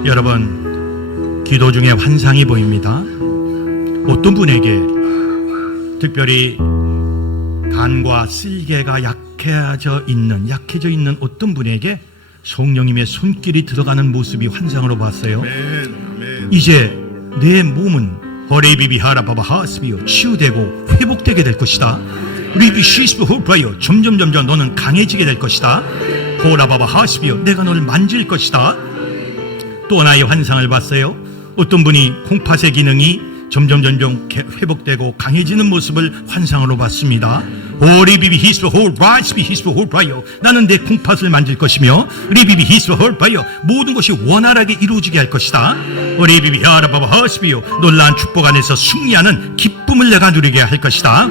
여러분, 기도 중에 환상이 보입니다. 어떤 분에게 특별히 간과 쓸개가 약해져 있는 어떤 분에게 성령님의 손길이 들어가는 모습이 환상으로 봤어요. 이제 내 몸은 허레비비하라바바하스비요 치유되고 회복되게 될 것이다. 리비시스브 호프라요 점점 너는 강해지게 될 것이다. 호라바바하스비요 내가 너를 만질 것이다. 또 하나의 환상을 봤어요. 어떤 분이 콩팥의 기능이 점점 회복되고 강해지는 모습을 환상으로 봤습니다. 오리비비 히스브 홀브라이스비 히스브 홀브라요 나는 내 콩팥을 만질 것이며 리비비 히스브 홀브라요 모든 것이 원활하게 이루어지게 할 것이다. 오리비비 하라바바 하스비요 놀라운 축복 안에서 승리하는 기쁨을 내가 누리게 할 것이다.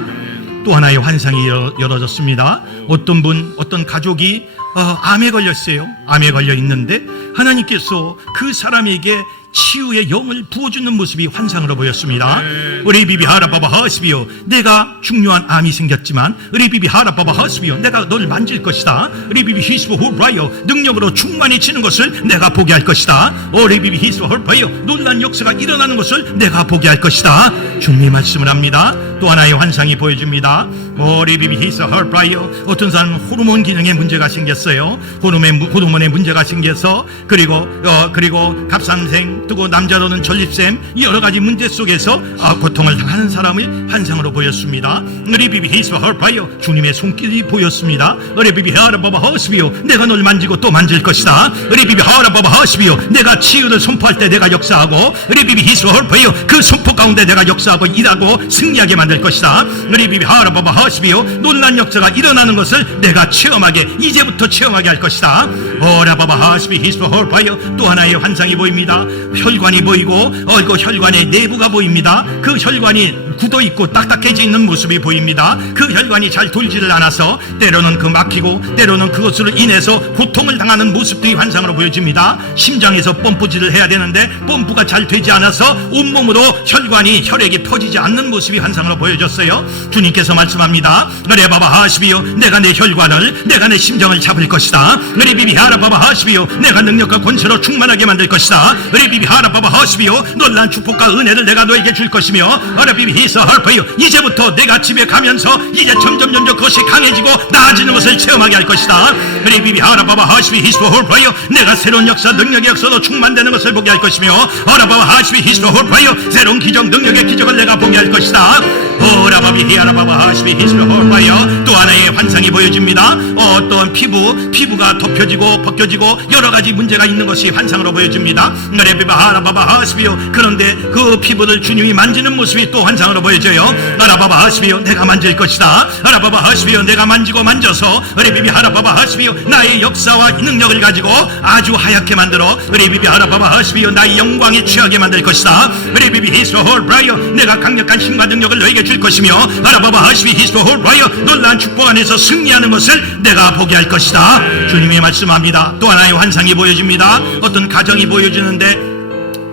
또 하나의 환상이 열어졌습니다. 어떤 가족이 암에 걸렸어요. 암에 걸려 있는데 하나님께서 그 사람에게 치유의 영을 부어주는 모습이 환상으로 보였습니다. 우리 비비 하라바바 하스비요 내가 중요한 암이 생겼지만 우리 비비 하라바바 하스비요 내가 너를 만질 것이다. 우리 비비 히스브 홀브라요 능력으로 충만해지는 것을 내가 보게 할 것이다. 우리 비비 히스브 홀브라요 놀란 역사가 일어나는 것을 내가 보게 할 것이다. 주님의 말씀을 합니다. 또 하나의 환상이 보여줍니다. 우리 비비 히스브 홀브라요 어떤 사람은 호르몬 기능에 문제가 생겼어요. 호르몬에 문제가 생겨서 그리고 갑상생 뜨고 남자로는 전립샘 여러 가지 문제 속에서 고통을 당하는 사람을 환상으로 보였습니다. 리비비 히스바 헐파이어 주님의 손길이 보였습니다. 리비비 하라바바 허스비요 내가 널 만지고 또 만질 것이다. 리비비 하라바바 허스비요 내가 치유를 선포할 때 내가 역사하고 리비비 히스바 헐파이어 그 선포 가운데 내가 역사하고 일하고 승리하게 만들 것이다. 리비비 하라바바 허스비요 놀란 역사가 일어나는 것을 내가 이제부터 체험하게 할 것이다. 라바바 하스비 히스바 헐파이어 또 하나의 환상이 보입니다. 혈관이 보이고 그 혈관의 내부가 보입니다. 그 혈관이 굳어있고 딱딱해져 있는 모습이 보입니다. 그 혈관이 잘 돌지를 않아서 때로는 막히고 때로는 그것으로 인해서 고통을 당하는 모습들이 환상으로 보여집니다. 심장에서 펌프질을 해야 되는데 펌프가 잘 되지 않아서 온몸으로 혈액이 퍼지지 않는 모습이 환상으로 보여졌어요. 주님께서 말씀합니다. 그래 바바 하시비요 내가 내 혈관을 내가 내 심장을 잡을 것이다. 그래 비비 하라바바 하시비요 내가 능력과 권세로 충만하게 만들 것이다. 그래 비비 하라바바 하시비요 놀란 축복과 은혜를 내가 너에게 줄 것이며 그래 비비 히스 헐퍼요 이제부터 내가 집에 가면서 이제 점점 그것이 강해지고 나아지는 것을 체험하게 할 것이다. 그래 비비 하라바바 하시비 히스 헐퍼요 내가 새로운 역사 능력의 역사로 충만되는 것을 보게 할 것이며 하라바바 하시비 히스 헐퍼요 새로운 기적 능력의 기적을 내가 보게 할 것이다. 오라바비 히아라바바 하시비 히스 헐퍼요 또 하나의 환상이 보여집니다. 어떤 피부가 덮여지고 벗겨지고 여러 가지 문제가 있는 것이 환상으로 보여집니다. 그래 비비 하라바바 하시비요 그런데 그 피부를 주님이 만지는 모습이 또 환상으로 보여져요. 하라바바 하시비요 내가 만질 것이다. 하라바바 하시비요 내가 만지고 만져서 레비비 하라바바 하시비요 나의 역사와 능력을 가지고 아주 하얗게 만들어 레비비 하라바바 하시비요 나의 영광에 취하게 만들 것이다. 레비비 히스 홀브라이어 내가 강력한 힘과 능력을 너에게 줄 것이며 하라바바 하시비 히스 홀브라이어 놀라운 축복 안에서 승리하는 것을 내가 보게 할 것이다. 주님이 말씀합니다. 또 하나의 환상이 보여집니다. 어떤 가정이 보여주는데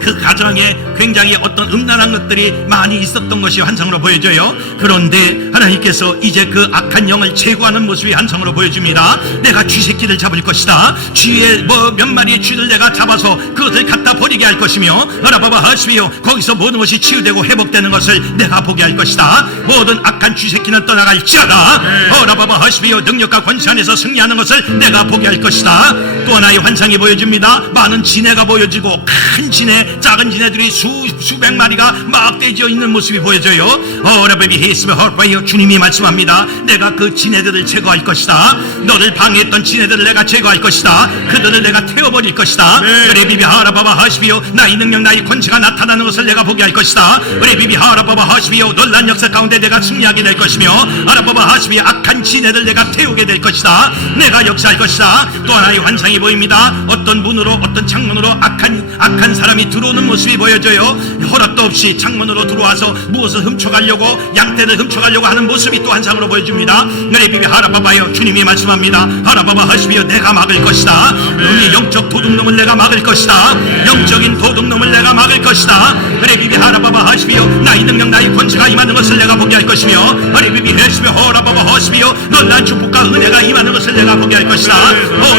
그 가정에 굉장히 어떤 음란한 것들이 많이 있었던 것이 환상으로 보여져요. 그런데 하나님께서 이제 그 악한 영을 제거하는 모습이 환상으로 보여줍니다. 내가 쥐새끼를 잡을 것이다. 쥐의 몇 마리의 쥐를 내가 잡아서 그것을 갖다 버리게 할 것이며 하라바바 하시비요 거기서 모든 것이 치유되고 회복되는 것을 내가 보게 할 것이다. 모든 악한 쥐새끼는 떠나갈지어다. 하라바바 하시비요 능력과 권세 안에서 승리하는 것을 내가 보게 할 것이다. 또 하나의 환상이 보여집니다. 많은 지네가 보여지고 큰 지네 작은 지네들이 수백 마리가 막 떼져 있는 모습이 보여져요. 라베비 히스베 헐바이어 주님이 말씀합니다. 내가 그 지네들을 제거할 것이다. 너를 방해했던 지네들을 내가 제거할 것이다. 그들을 내가 태워버릴 것이다. 레비비 하라바바 하시비요 나의 능력 나의 권세가 나타나는 것을 내가 보게 할 것이다. 레비비 하라바바 하시비요 놀란 역사 가운데 내가 승리하게 될 것이며 하라바바 하시비요 악한 지네들 내가 태우게 될 것이다. 내가 역사할 것이다. 또 하나의 환상이 보입니다. 어떤 문으로 어떤 창문으로 악한 사람이 들어오는 모습이 보여져요. 허락도 없이 창문으로 들어와서 무엇을 훔쳐가려고 양떼를 훔쳐가려고 하는 모습이 또 환상으로 보여줍니다. 레비비 하라바바요 주님이 말씀합니다. 하라바바 하시비요 내가 막을 것이다. 너희 영적 도둑놈을 내가 막을 것이다. 영적인 도둑놈을 내가 막을 것이다. 레비비 하라바바 하시비요 나의 능력 나의 권세가 임하는 것을 내가 보게 할 것이며 레비비 헤시비요 호라바바 하시비요 놀란 축복과 은혜가 임하는 것을 내가 보게 할 것이다.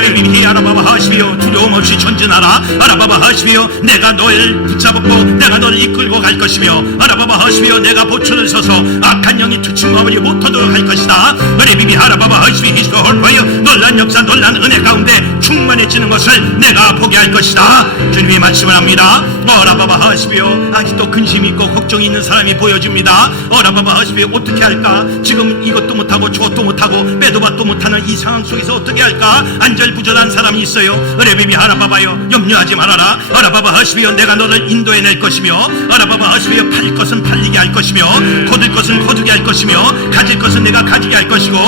레비비 하라바바 하시비요 두려움 없이 전진하라. 아라바바 하시비요 내가 너를 붙잡고 내가 너를 이끌고 갈 것이며 아라바바 하시비요 내가 보초를 서서 악한 영이 투침하지 못하도록 할 것이다. 레비비 하라바바 하시비 히스토 홀파이어 놀란 역사 놀란 은혜 가운데 충만해지는 것을 내가 보게 할 것이다. 주님이 말씀을 합니다. 어라바바 하시비요 아직도 근심이 있고 걱정이 있는 사람이 보여집니다. 어라바바 하시비요 어떻게 할까? 지금 이것도 못하고 저것도 못하고 빼도 박도 못하는 이 상황 속에서 어떻게 할까? 안절부절한 사람이 있어요. 레비비 하라바바요 염려하지 말아라. 어라바바 하시비요 내가 너를 인도해낼 것이며 어라바바 하시비요 팔릴 것은 팔리게 할 것이며 거둘 것은 거두게 할 것이며 가질 것은 내가 가지게 할 것이고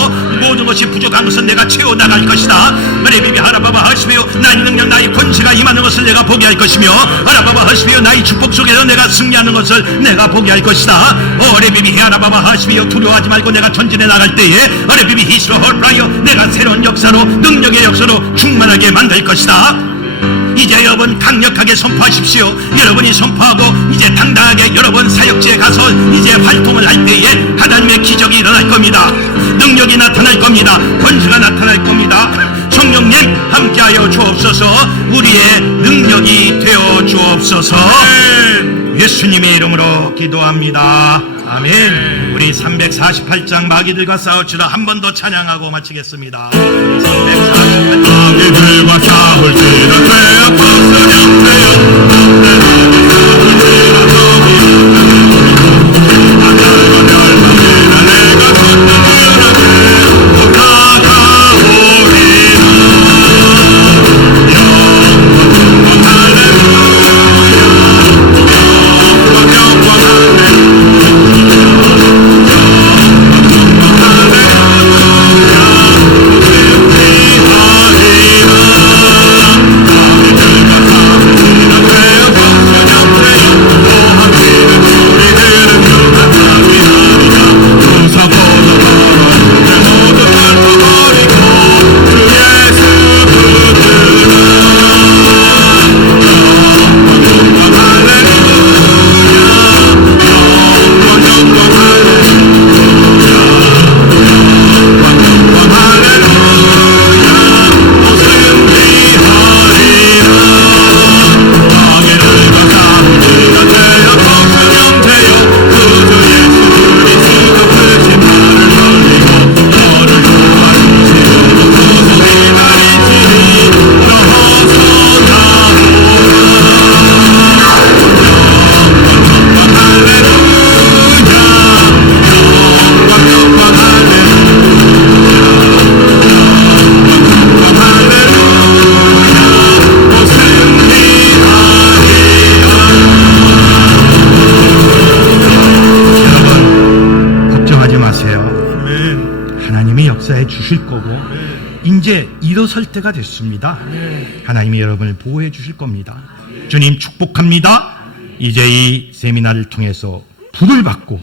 모든 것이 부족한 것은 내가 채워나갈 것이다. 레비비 하라바바 하시비요 나의 능력 나의 권세가 임하는 것을 내가 보게 할 것이며 하라바바 하시비요 나의 축복 속에서 내가 승리하는 것을 내가 보게 할 것이다. 레비비 하라바바 하시비요 두려워하지 말고 내가 전진해 나갈 때에 레비비 히스로 홀프라이어 내가 새로운 역사로 능력의 역사로 충만하게 만들 것이다. 이제 여러분 강력하게 선포하십시오. 여러분이 선포하고 이제 당당하게 여러분 사역지에 가서 이제 활동을 할 때에 하나님의 기적이 일어날 겁니다. 능력이 나타날 겁니다. 권세가 나타날 겁니다. 성령님 함께하여 주옵소서. 우리의 능력이 되어 주옵소서. 예수님의 이름으로 기도합니다. 아멘. 우리 348장 마귀들과 싸우치라 한 번 더 찬양하고 마치겠습니다. 348장 마귀들과 싸울지라 되어서 영되어 주실 거고 이제 일어설 때가 됐습니다. 하나님이 여러분을 보호해 주실 겁니다. 주님 축복합니다. 이제 이 세미나를 통해서 불을 받고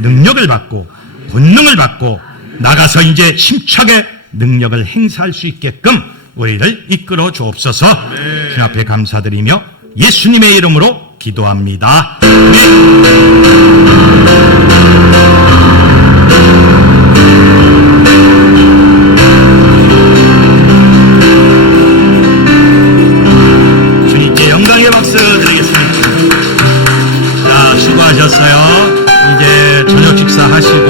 능력을 받고 권능을 받고 나가서 이제 힘차게 능력을 행사할 수 있게끔 우리를 이끌어 주옵소서. 주님 앞에 감사드리며 예수님의 이름으로 기도합니다. 주님께 영광의 박수 드리겠습니다. 자, 수고하셨어요. 이제 저녁 식사 하시고